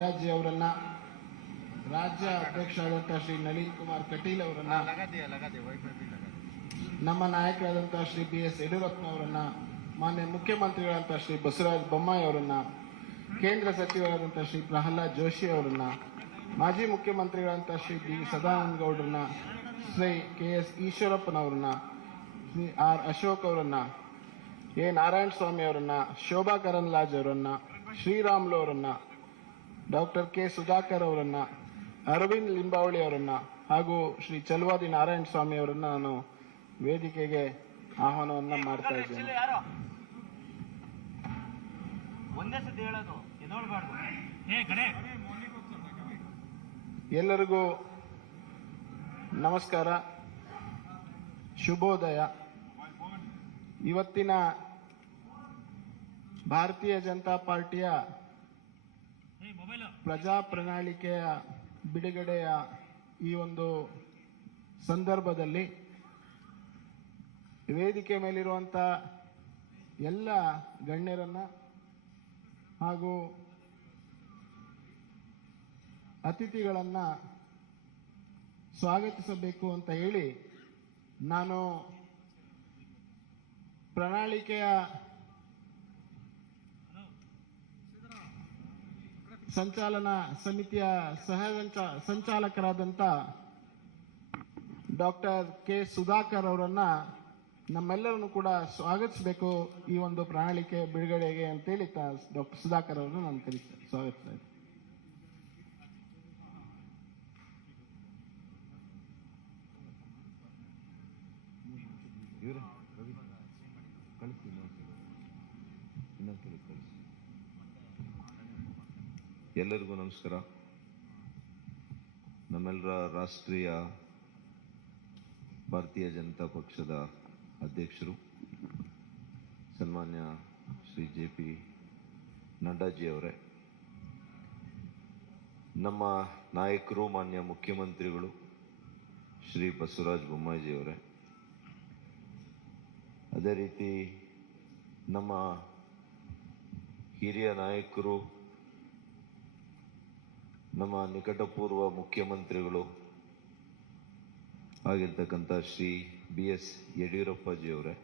ರಾಜ್ಯ ಅವರನ್ನ, ರಾಜ್ಯ ಅಧ್ಯಕ್ಷರಾದಂತಹ ಶ್ರೀ ನಳಿನ್ ಕುಮಾರ್ ಕಟೀಲ್ ಅವರನ್ನ, ನಮ್ಮ ನಾಯಕರಾದಂತಹ ಶ್ರೀ BS ಯಡಿಯೂರಪ್ಪನವರನ್ನ, ಮಾನ್ಯ ಮುಖ್ಯಮಂತ್ರಿಗಳಾದಂತಹ ಶ್ರೀ ಬಸವರಾಜ ಬೊಮ್ಮಾಯಿ ಅವರನ್ನ, ಕೇಂದ್ರ ಸಚಿವರಾದಂತಹ ಶ್ರೀ ಪ್ರಹ್ಲಾದ್ ಜೋಶಿ ಅವರನ್ನ, ಮಾಜಿ ಮುಖ್ಯಮಂತ್ರಿಗಳಾದಂತಹ ಶ್ರೀ ಡಿ ಸದಾನಂದ ಗೌಡರನ್ನ, ಶ್ರೀ KS ಈಶ್ವರಪ್ಪನವರನ್ನ, ಶ್ರೀ R ಅಶೋಕ್ ಅವರನ್ನ, A ನಾರಾಯಣ ಸ್ವಾಮಿ ಅವರನ್ನ, ಶೋಭಾ ಕರಂದ್ಲಾಜೆ ಅವರನ್ನ, ಶ್ರೀರಾಮುಲು ಅವರನ್ನ, ಡಾಕ್ಟರ್ K ಸುಧಾಕರ್ ಅವರನ್ನ, ಅರವಿಂದ್ ಲಿಂಬಾವಳಿ ಅವರನ್ನ ಹಾಗೂ ಶ್ರೀ ಚಲವಾದಿ ನಾರಾಯಣ ಸ್ವಾಮಿ ಅವರನ್ನ ನಾನು ವೇದಿಕೆಗೆ ಆಹ್ವಾನವನ್ನ ಮಾಡ್ತಾ ಇದ್ದೇನೆ. ಎಲ್ಲರಿಗೂ ನಮಸ್ಕಾರ, ಶುಭೋದಯ. ಇವತ್ತಿನ ಭಾರತೀಯ ಜನತಾ ಪಾರ್ಟಿಯ ಪ್ರಜಾ ಪ್ರಣಾಳಿಕೆಯ ಬಿಡುಗಡೆಯ ಈ ಒಂದು ಸಂದರ್ಭದಲ್ಲಿ ವೇದಿಕೆ ಮೇಲಿರುವಂಥ ಎಲ್ಲ ಗಣ್ಯರನ್ನ ಹಾಗೂ ಅತಿಥಿಗಳನ್ನ ಸ್ವಾಗತಿಸಬೇಕು ಅಂತ ಹೇಳಿ ನಾನು ಪ್ರಣಾಳಿಕೆಯ ಸಂಚಾಲನಾ ಸಮಿತಿಯ ಸಂಚಾಲಕರಾದಂಥ ಡಾಕ್ಟರ್ K ಸುಧಾಕರ್ ಅವರನ್ನ ನಮ್ಮೆಲ್ಲರನ್ನು ಕೂಡ ಸ್ವಾಗತಿಸಬೇಕು ಈ ಒಂದು ಪ್ರಣಾಳಿಕೆ ಬಿಡುಗಡೆಗೆ ಅಂತೇಳಿ ಡಾಕ್ಟರ್ ಸುಧಾಕರ್ ಅವರನ್ನು ನಾನು ಸ್ವಾಗತಿಸ್ತಾ ಇದ್ದೀನಿ. ಎಲ್ಲರಿಗೂ ನಮಸ್ಕಾರ. ನಮ್ಮೆಲ್ಲರ ರಾಷ್ಟ್ರೀಯ ಭಾರತೀಯ ಜನತಾ ಪಕ್ಷದ ಅಧ್ಯಕ್ಷರು ಸನ್ಮಾನ್ಯ ಶ್ರೀ JP ನಡ್ಡಾಜಿ ಅವರೇ, ನಮ್ಮ ನಾಯಕರು ಮಾನ್ಯ ಮುಖ್ಯಮಂತ್ರಿಗಳು ಶ್ರೀ ಬಸವರಾಜ ಬೊಮ್ಮಾಯಿಜಿ ಅವರೇ, ಅದೇ ರೀತಿ ನಮ್ಮ ಹಿರಿಯ ನಾಯಕರು, ನಮ್ಮ ನಿಕಟಪೂರ್ವ ಮುಖ್ಯಮಂತ್ರಿಗಳು ಆಗಿರ್ತಕ್ಕಂಥ ಶ್ರೀ BS ಯಡಿಯೂರಪ್ಪಜಿ ಅವರೇ,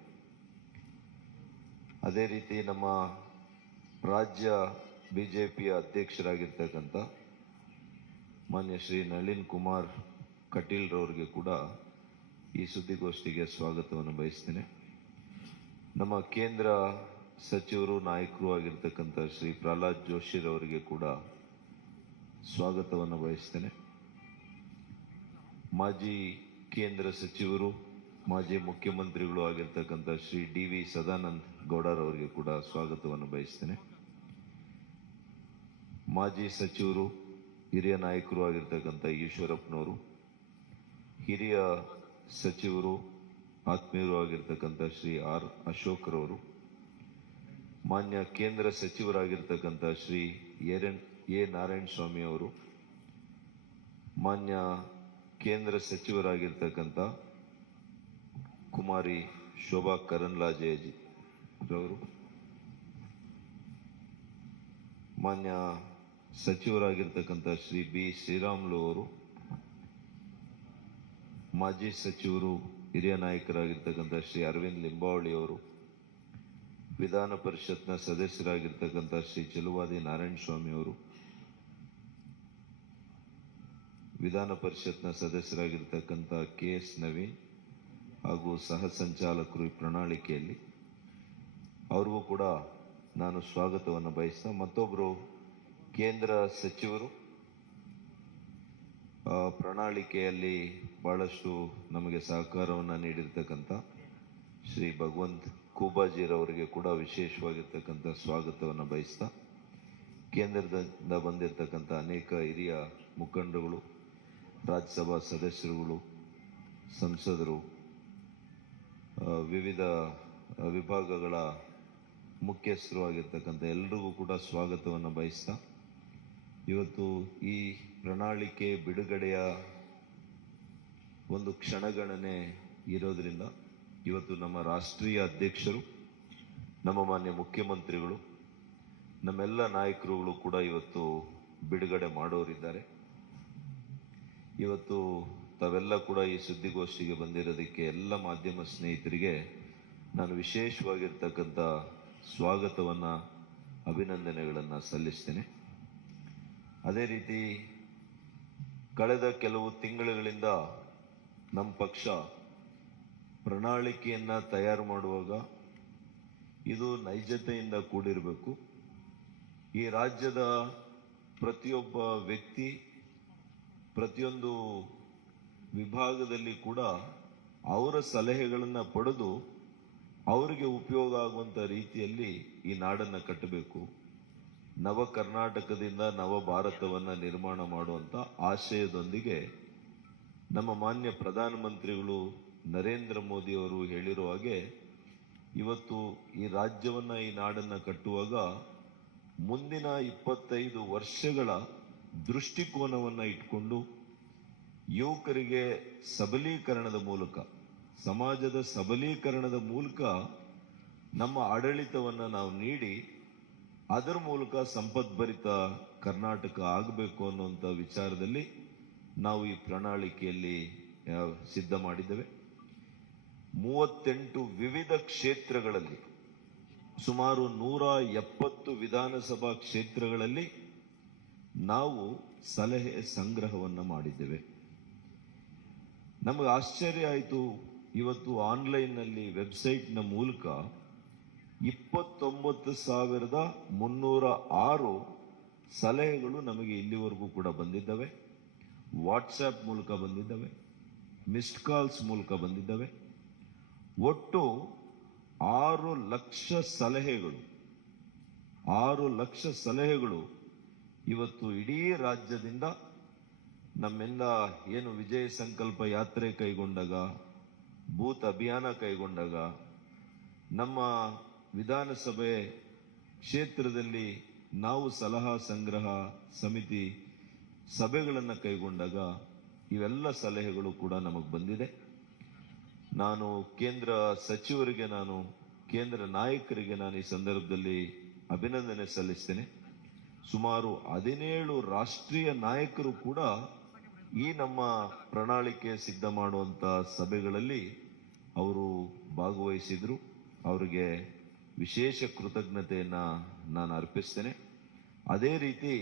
ಅದೇ ರೀತಿ ನಮ್ಮ ರಾಜ್ಯ ಬಿಜೆಪಿಯ ಅಧ್ಯಕ್ಷರಾಗಿರ್ತಕ್ಕಂಥ ಮಾನ್ಯ ಶ್ರೀ ನಳಿನ್ ಕುಮಾರ್ ಕಟೀಲ್ ರವರಿಗೆ ಕೂಡ ಈ ಸುದ್ದಿಗೋಷ್ಠಿಗೆ ಸ್ವಾಗತವನ್ನು ಬಯಸ್ತೇನೆ. ನಮ್ಮ ಕೇಂದ್ರ ಸಚಿವರು ನಾಯಕರು ಆಗಿರ್ತಕ್ಕಂಥ ಶ್ರೀ ಪ್ರಹ್ಲಾದ್ ಜೋಶಿ ರವರಿಗೆ ಕೂಡ ಸ್ವಾಗತವನ್ನು ಬಯಸ್ತೇನೆ. ಮಾಜಿ ಕೇಂದ್ರ ಸಚಿವರು, ಮಾಜಿ ಮುಖ್ಯಮಂತ್ರಿಗಳು ಆಗಿರ್ತಕ್ಕಂಥ ಶ್ರೀ DV ಸದಾನಂದ ಗೌಡರವರಿಗೆ ಕೂಡ ಸ್ವಾಗತವನ್ನು ಬಯಸ್ತೇನೆ. ಮಾಜಿ ಸಚಿವರು, ಹಿರಿಯ ನಾಯಕರು ಆಗಿರ್ತಕ್ಕಂಥ ಈಶ್ವರಪ್ಪನವರು, ಹಿರಿಯ ಸಚಿವರು, ಆತ್ಮೀಯರು ಆಗಿರ್ತಕ್ಕಂಥ ಶ್ರೀ R ಅಶೋಕ್ ರವರು, ಮಾನ್ಯ ಕೇಂದ್ರ ಸಚಿವರಾಗಿರ್ತಕ್ಕಂಥ ಶ್ರೀ A ನಾರಾಯಣ ಸ್ವಾಮಿ ಅವರು, ಮಾನ್ಯ ಕೇಂದ್ರ ಸಚಿವರಾಗಿರ್ತಕ್ಕಂಥ ಕುಮಾರಿ ಶೋಭಾ ಕರಂದ್ಲಾಜೆ ರವರು, ಮಾನ್ಯ ಸಚಿವರಾಗಿರ್ತಕ್ಕಂಥ ಶ್ರೀ B ಶ್ರೀರಾಮುಲು ಅವರು, ಮಾಜಿ ಸಚಿವರು, ಹಿರಿಯ ನಾಯಕರಾಗಿರ್ತಕ್ಕಂಥ ಶ್ರೀ ಅರವಿಂದ್ ಲಿಂಬಾವಳಿ ಅವರು, ವಿಧಾನ ಪರಿಷತ್ನ ಸದಸ್ಯರಾಗಿರ್ತಕ್ಕಂಥ ಶ್ರೀ ಚಲವಾದಿ ನಾರಾಯಣ ಸ್ವಾಮಿ ಅವರು, ವಿಧಾನ ಪರಿಷತ್ನ ಸದಸ್ಯರಾಗಿರ್ತಕ್ಕಂಥ KS ನವೀನ್ ಹಾಗೂ ಸಹ ಸಂಚಾಲಕರು ಈ ಪ್ರಣಾಳಿಕೆಯಲ್ಲಿ, ಅವ್ರಿಗೂ ಕೂಡ ನಾನು ಸ್ವಾಗತವನ್ನು ಬಯಸ್ತಾ, ಮತ್ತೊಬ್ಬರು ಕೇಂದ್ರ ಸಚಿವರು ಪ್ರಣಾಳಿಕೆಯಲ್ಲಿ ಬಹಳಷ್ಟು ನಮಗೆ ಸಹಕಾರವನ್ನು ನೀಡಿರ್ತಕ್ಕಂಥ ಶ್ರೀ ಭಗವಂತ್ ಖೂಬಾಜಿರವರಿಗೆ ಕೂಡ ವಿಶೇಷವಾಗಿರ್ತಕ್ಕಂಥ ಸ್ವಾಗತವನ್ನು ಬಯಸ್ತಾ, ಕೇಂದ್ರದಿಂದ ಬಂದಿರತಕ್ಕಂಥ ಅನೇಕ ಹಿರಿಯ ಮುಖಂಡರುಗಳು, ರಾಜ್ಯಸಭಾ ಸದಸ್ಯರುಗಳು, ಸಂಸದರು, ವಿವಿಧ ವಿಭಾಗಗಳ ಮುಖ್ಯಸ್ಥರು ಆಗಿರ್ತಕ್ಕಂಥ ಎಲ್ಲರಿಗೂ ಕೂಡ ಸ್ವಾಗತವನ್ನು ಬಯಸ್ತಾ, ಇವತ್ತು ಈ ಪ್ರಣಾಳಿಕೆ ಬಿಡುಗಡೆಯ ಒಂದು ಕ್ಷಣಗಣನೆ ಇರೋದ್ರಿಂದ ಇವತ್ತು ನಮ್ಮ ರಾಷ್ಟ್ರೀಯ ಅಧ್ಯಕ್ಷರು, ನಮ್ಮ ಮಾನ್ಯ ಮುಖ್ಯಮಂತ್ರಿಗಳು, ನಮ್ಮೆಲ್ಲ ನಾಯಕರುಗಳು ಕೂಡ ಇವತ್ತು ಬಿಡುಗಡೆ ಮಾಡೋರಿದ್ದಾರೆ. ಇವತ್ತು ತಾವೆಲ್ಲ ಕೂಡ ಈ ಸುದ್ದಿಗೋಷ್ಠಿಗೆ ಬಂದಿರೋದಕ್ಕೆ ಎಲ್ಲ ಮಾಧ್ಯಮ ಸ್ನೇಹಿತರಿಗೆ ನಾನು ವಿಶೇಷವಾಗಿರ್ತಕ್ಕಂಥ ಸ್ವಾಗತವನ್ನ, ಅಭಿನಂದನೆಗಳನ್ನು ಸಲ್ಲಿಸ್ತೇನೆ. ಅದೇ ರೀತಿ ಕಳೆದ ಕೆಲವು ತಿಂಗಳುಗಳಿಂದ ನಮ್ಮ ಪಕ್ಷ ಪ್ರಣಾಳಿಕೆಯನ್ನ ತಯಾರು ಮಾಡುವಾಗ ಇದು ನೈಜತೆಯಿಂದ ಕೂಡಿರಬೇಕು. ಈ ರಾಜ್ಯದ ಪ್ರತಿಯೊಬ್ಬ ವ್ಯಕ್ತಿ, ಪ್ರತಿಯೊಂದು ವಿಭಾಗದಲ್ಲಿ ಕೂಡ ಅವರ ಸಲಹೆಗಳನ್ನು ಪಡೆದು ಅವರಿಗೆ ಉಪಯೋಗ ಆಗುವಂಥ ರೀತಿಯಲ್ಲಿ ಈ ನಾಡನ್ನು ಕಟ್ಟಬೇಕು. ನವ ಕರ್ನಾಟಕದಿಂದ ನವ ಭಾರತವನ್ನು ನಿರ್ಮಾಣ ಮಾಡುವಂಥ ಆಶಯದೊಂದಿಗೆ ನಮ್ಮ ಮಾನ್ಯ ಪ್ರಧಾನಮಂತ್ರಿಗಳು ನರೇಂದ್ರ ಮೋದಿ ಅವರು ಹೇಳಿರೋ ಹಾಗೆ ಇವತ್ತು ಈ ರಾಜ್ಯವನ್ನು, ಈ ನಾಡನ್ನು ಕಟ್ಟುವಾಗ ಮುಂದಿನ 25 ವರ್ಷಗಳ ದೃಷ್ಟಿಕೋನವನ್ನು ಇಟ್ಕೊಂಡು ಯುವಕರಿಗೆ ಸಬಲೀಕರಣದ ಮೂಲಕ, ಸಮಾಜದ ಸಬಲೀಕರಣದ ಮೂಲಕ ನಮ್ಮ ಆಡಳಿತವನ್ನು ನಾವು ನೀಡಿ ಅದರ ಮೂಲಕ ಸಂಪದ್ಭರಿತ ಕರ್ನಾಟಕ ಆಗಬೇಕು ಅನ್ನುವಂಥ ವಿಚಾರದಲ್ಲಿ ನಾವು ಈ ಪ್ರಣಾಳಿಕೆಯಲ್ಲಿ ಸಿದ್ಧ ಮಾಡಿದ್ದೇವೆ. 38 ವಿವಿಧ ಕ್ಷೇತ್ರಗಳಲ್ಲಿ ಸುಮಾರು 170 ವಿಧಾನಸಭಾ ಕ್ಷೇತ್ರಗಳಲ್ಲಿ ನಾವು ಸಲಹೆ ಸಂಗ್ರಹವನ್ನು ಮಾಡಿದ್ದೇವೆ. ನಮಗೆ ಆಶ್ಚರ್ಯ ಆಯಿತು. ಇವತ್ತು ಆನ್ಲೈನ್ನಲ್ಲಿ ವೆಬ್ಸೈಟ್ನ ಮೂಲಕ 29,306 ಸಲಹೆಗಳು ನಮಗೆ ಇಲ್ಲಿವರೆಗೂ ಕೂಡ ಬಂದಿದ್ದಾವೆ. ವಾಟ್ಸ್ಆ್ಯಪ್ ಮೂಲಕ ಬಂದಿದ್ದಾವೆ, ಮಿಸ್ಡ್ ಕಾಲ್ಸ್ ಮೂಲಕ ಬಂದಿದ್ದಾವೆ. ಒಟ್ಟು 6 ಲಕ್ಷ ಸಲಹೆಗಳು ಇವತ್ತು ಇಡೀ ರಾಜ್ಯದಿಂದ ನಮ್ಮೆಲ್ಲ ಏನು ವಿಜಯ ಸಂಕಲ್ಪ ಯಾತ್ರೆ ಕೈಗೊಂಡಾಗ, ಬೂತ್ ಅಭಿಯಾನ ಕೈಗೊಂಡಾಗ, ನಮ್ಮ ವಿಧಾನಸಭೆ ಕ್ಷೇತ್ರದಲ್ಲಿ ನಾವು ಸಲಹಾ ಸಂಗ್ರಹ ಸಮಿತಿ ಸಭೆಗಳನ್ನು ಕೈಗೊಂಡಾಗ ಇವೆಲ್ಲ ಸಲಹೆಗಳು ಕೂಡ ನಮಗೆ ಬಂದಿದೆ. ನಾನು ಕೇಂದ್ರ ಸಚಿವರಿಗೆ, ಕೇಂದ್ರ ನಾಯಕರಿಗೆ ನಾನು ಈ ಸಂದರ್ಭದಲ್ಲಿ ಅಭಿನಂದನೆ ಸಲ್ಲಿಸ್ತೇನೆ. ಸುಮಾರು 17 ರಾಷ್ಟ್ರೀಯ ನಾಯಕರು ಕೂಡ ಈ ನಮ್ಮ ಪ್ರಣಾಳಿಕೆ ಸಿದ್ಧ ಮಾಡುವಂತ ಸಭೆಗಳಲ್ಲಿ ಅವರು ಭಾಗವಹಿಸಿದ್ರು. ಅವರಿಗೆ ವಿಶೇಷ ಕೃತಜ್ಞತೆಯನ್ನ ನಾನು ಅರ್ಪಿಸ್ತೇನೆ. ಅದೇ ರೀತಿ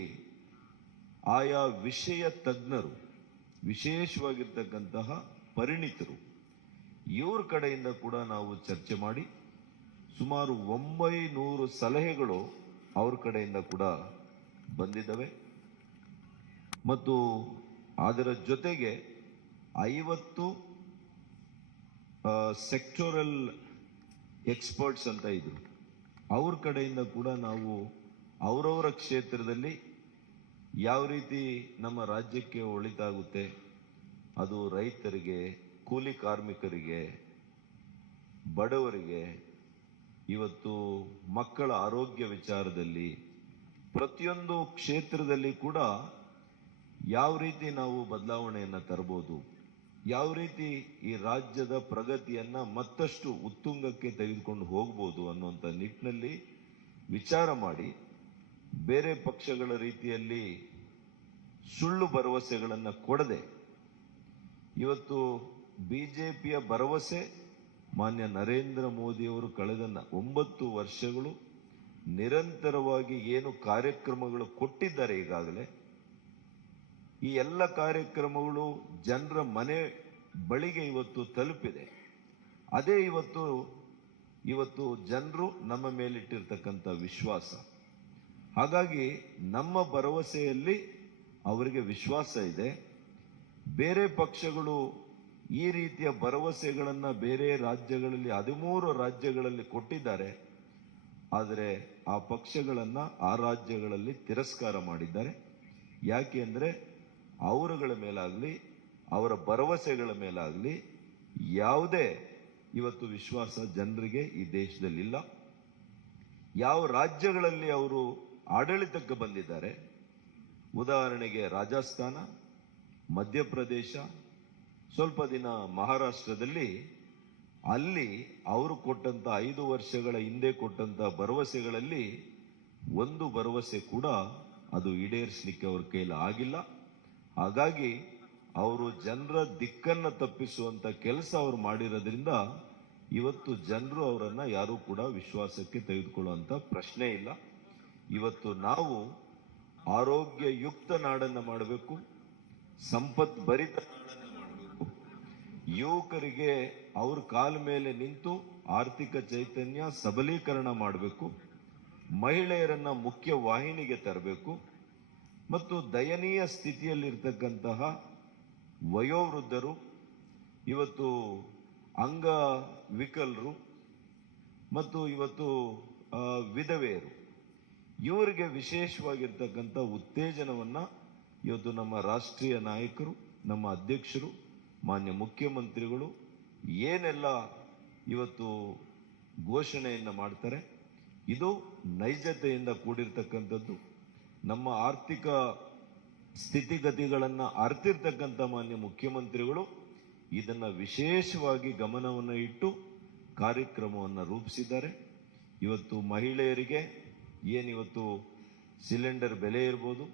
ಆಯಾ ವಿಷಯ ತಜ್ಞರು, ವಿಶೇಷವಾಗಿರ್ತಕ್ಕಂತಹ ಪರಿಣಿತರು, ಇವ್ರ ಕಡೆಯಿಂದ ಕೂಡ ನಾವು ಚರ್ಚೆ ಮಾಡಿ ಸುಮಾರು 900 ಸಲಹೆಗಳು ಅವ್ರ ಕಡೆಯಿಂದ ಕೂಡ ಬಂದಿದ್ದಾವೆ. ಮತ್ತು ಅದರ ಜೊತೆಗೆ 50 ಸೆಕ್ಟೋರಲ್ ಎಕ್ಸ್ಪರ್ಟ್ಸ್ ಅಂತ ಇದ್ರು. ಅವ್ರ ಕಡೆಯಿಂದ ಕೂಡ ನಾವು ಅವರವರ ಕ್ಷೇತ್ರದಲ್ಲಿ ಯಾವ ರೀತಿ ನಮ್ಮ ರಾಜ್ಯಕ್ಕೆ ಒಳಿತಾಗುತ್ತೆ, ಅದು ರೈತರಿಗೆ, ಕೂಲಿ ಕಾರ್ಮಿಕರಿಗೆ, ಬಡವರಿಗೆ, ಇವತ್ತು ಮಕ್ಕಳ ಆರೋಗ್ಯ ವಿಚಾರದಲ್ಲಿ, ಪ್ರತಿಯೊಂದು ಕ್ಷೇತ್ರದಲ್ಲಿ ಕೂಡ ಯಾವ ರೀತಿ ನಾವು ಬದಲಾವಣೆಯನ್ನು ತರಬಹುದು, ಯಾವ ರೀತಿ ಈ ರಾಜ್ಯದ ಪ್ರಗತಿಯನ್ನ ಮತ್ತಷ್ಟು ಉತ್ತುಂಗಕ್ಕೆ ತೆಗೆದುಕೊಂಡು ಹೋಗ್ಬೋದು ಅನ್ನುವಂಥ ನಿಟ್ಟಿನಲ್ಲಿ ವಿಚಾರ ಮಾಡಿ, ಬೇರೆ ಪಕ್ಷಗಳ ರೀತಿಯಲ್ಲಿ ಸುಳ್ಳು ಭರವಸೆಗಳನ್ನು ಕೊಡದೆ, ಇವತ್ತು ಬಿಜೆಪಿಯ ಭರವಸೆ ಮಾನ್ಯ ನರೇಂದ್ರ ಮೋದಿಯವರು ಕಳೆದ 9 ವರ್ಷಗಳು ನಿರಂತರವಾಗಿ ಏನು ಕಾರ್ಯಕ್ರಮಗಳು ಕೊಟ್ಟಿದ್ದಾರೆ, ಈಗಾಗಲೇ ಈ ಎಲ್ಲ ಕಾರ್ಯಕ್ರಮಗಳು ಜನರ ಮನೆ ಬಳಿಗೆ ಇವತ್ತು ತಲುಪಿದೆ. ಅದೇ ಇವತ್ತು ಜನರು ನಮ್ಮ ಮೇಲಿಟ್ಟಿರ್ತಕ್ಕಂಥ ವಿಶ್ವಾಸ. ಹಾಗಾಗಿ ನಮ್ಮ ಭರವಸೆಯಲ್ಲಿ ಅವರಿಗೆ ವಿಶ್ವಾಸ ಇದೆ. ಬೇರೆ ಪಕ್ಷಗಳು ಈ ರೀತಿಯ ಭರವಸೆಗಳನ್ನ ಬೇರೆ ರಾಜ್ಯಗಳಲ್ಲಿ 13 ರಾಜ್ಯಗಳಲ್ಲಿ ಕೊಟ್ಟಿದ್ದಾರೆ. ಆದರೆ ಆ ಪಕ್ಷಗಳನ್ನ ಆ ರಾಜ್ಯಗಳಲ್ಲಿ ತಿರಸ್ಕಾರ ಮಾಡಿದ್ದಾರೆ. ಯಾಕೆ ಅಂದ್ರೆ ಅವರುಗಳ ಮೇಲಾಗ್ಲಿ, ಅವರ ಭರವಸೆಗಳ ಮೇಲಾಗ್ಲಿ ಯಾವುದೇ ಇವತ್ತು ವಿಶ್ವಾಸ ಜನರಿಗೆ ಈ ದೇಶದಲ್ಲಿಲ್ಲ. ಯಾವ ರಾಜ್ಯಗಳಲ್ಲಿ ಅವರು ಆಡಳಿತಕ್ಕೆ ಬಂದಿದ್ದಾರೆ, ಉದಾಹರಣೆಗೆ ರಾಜಸ್ಥಾನ, ಮಧ್ಯಪ್ರದೇಶ, ಸ್ವಲ್ಪ ದಿನ ಮಹಾರಾಷ್ಟ್ರದಲ್ಲಿ, ಅಲ್ಲಿ ಅವರು ಕೊಟ್ಟಂತ 5 ವರ್ಷಗಳ ಹಿಂದೆ ಕೊಟ್ಟಂತ ಭರವಸೆಗಳಲ್ಲಿ ಒಂದು ಭರವಸೆ ಕೂಡ ಅದು ಈಡೇರಿಸಲಿಕ್ಕೆ ಅವ್ರ ಕೈಲಿ ಆಗಿಲ್ಲ. ಹಾಗಾಗಿ ಅವರು ಜನರ ದಿಕ್ಕನ್ನು ತಪ್ಪಿಸುವಂತ ಕೆಲಸ ಅವರು ಮಾಡಿರೋದ್ರಿಂದ ಇವತ್ತು ಜನರು ಅವರನ್ನ ಯಾರು ಕೂಡ ವಿಶ್ವಾಸಕ್ಕೆ ತೆಗೆದುಕೊಳ್ಳುವಂತ ಪ್ರಶ್ನೆ ಇಲ್ಲ. ಇವತ್ತು ನಾವು ಆರೋಗ್ಯಯುಕ್ತ ನಾಡನ್ನ ಮಾಡಬೇಕು, ಸಂಪತ್ ಭರಿತ ನಾಡನ್ನ ಮಾಡಬೇಕು, ಯುವಕರಿಗೆ ಅವ್ರ ಕಾಲ ಮೇಲೆ ನಿಂತು ಆರ್ಥಿಕ ಚೈತನ್ಯ ಸಬಲೀಕರಣ ಮಾಡಬೇಕು, ಮಹಿಳೆಯರನ್ನ ಮುಖ್ಯ ವಾಹಿನಿಗೆ ತರಬೇಕು ಮತ್ತು ದಯನೀಯ ಸ್ಥಿತಿಯಲ್ಲಿರ್ತಕ್ಕಂತಹ ವಯೋವೃದ್ಧರು, ಇವತ್ತು ಅಂಗವಿಕಲರು ಮತ್ತು ಇವತ್ತು ವಿಧವೆಯರು, ಇವರಿಗೆ ವಿಶೇಷವಾಗಿರ್ತಕ್ಕಂಥ ಉತ್ತೇಜನವನ್ನ ಇವತ್ತು ನಮ್ಮ ರಾಷ್ಟ್ರೀಯ ನಾಯಕರು, ನಮ್ಮ ಅಧ್ಯಕ್ಷರು, ಮಾನ್ಯ ಮುಖ್ಯಮಂತ್ರಿಗಳು ಏನೆಲ್ಲ ಇವತ್ತು ಘೋಷಣೆಯನ್ನ ಮಾಡ್ತಾರೆ, ಇದು ನೈಜತೆಯಿಂದ ಕೂಡಿರ್ತಕ್ಕಂಥದ್ದು. ನಮ್ಮ ಆರ್ಥಿಕ ಸ್ಥಿತಿಗತಿಗಳನ್ನ ಅರ್ತಿರ್ತಕ್ಕಂಥ ಮಾನ್ಯ ಮುಖ್ಯಮಂತ್ರಿಗಳು ಇದನ್ನ ವಿಶೇಷವಾಗಿ ಗಮನವನ್ನು ಇಟ್ಟು ಕಾರ್ಯಕ್ರಮವನ್ನು ರೂಪಿಸಿದ್ದಾರೆ. ಇವತ್ತು ಮಹಿಳೆಯರಿಗೆ ಏನಿವತ್ತು ಸಿಲಿಂಡರ್ ಬೆಲೆ ಇರ್ಬೋದು,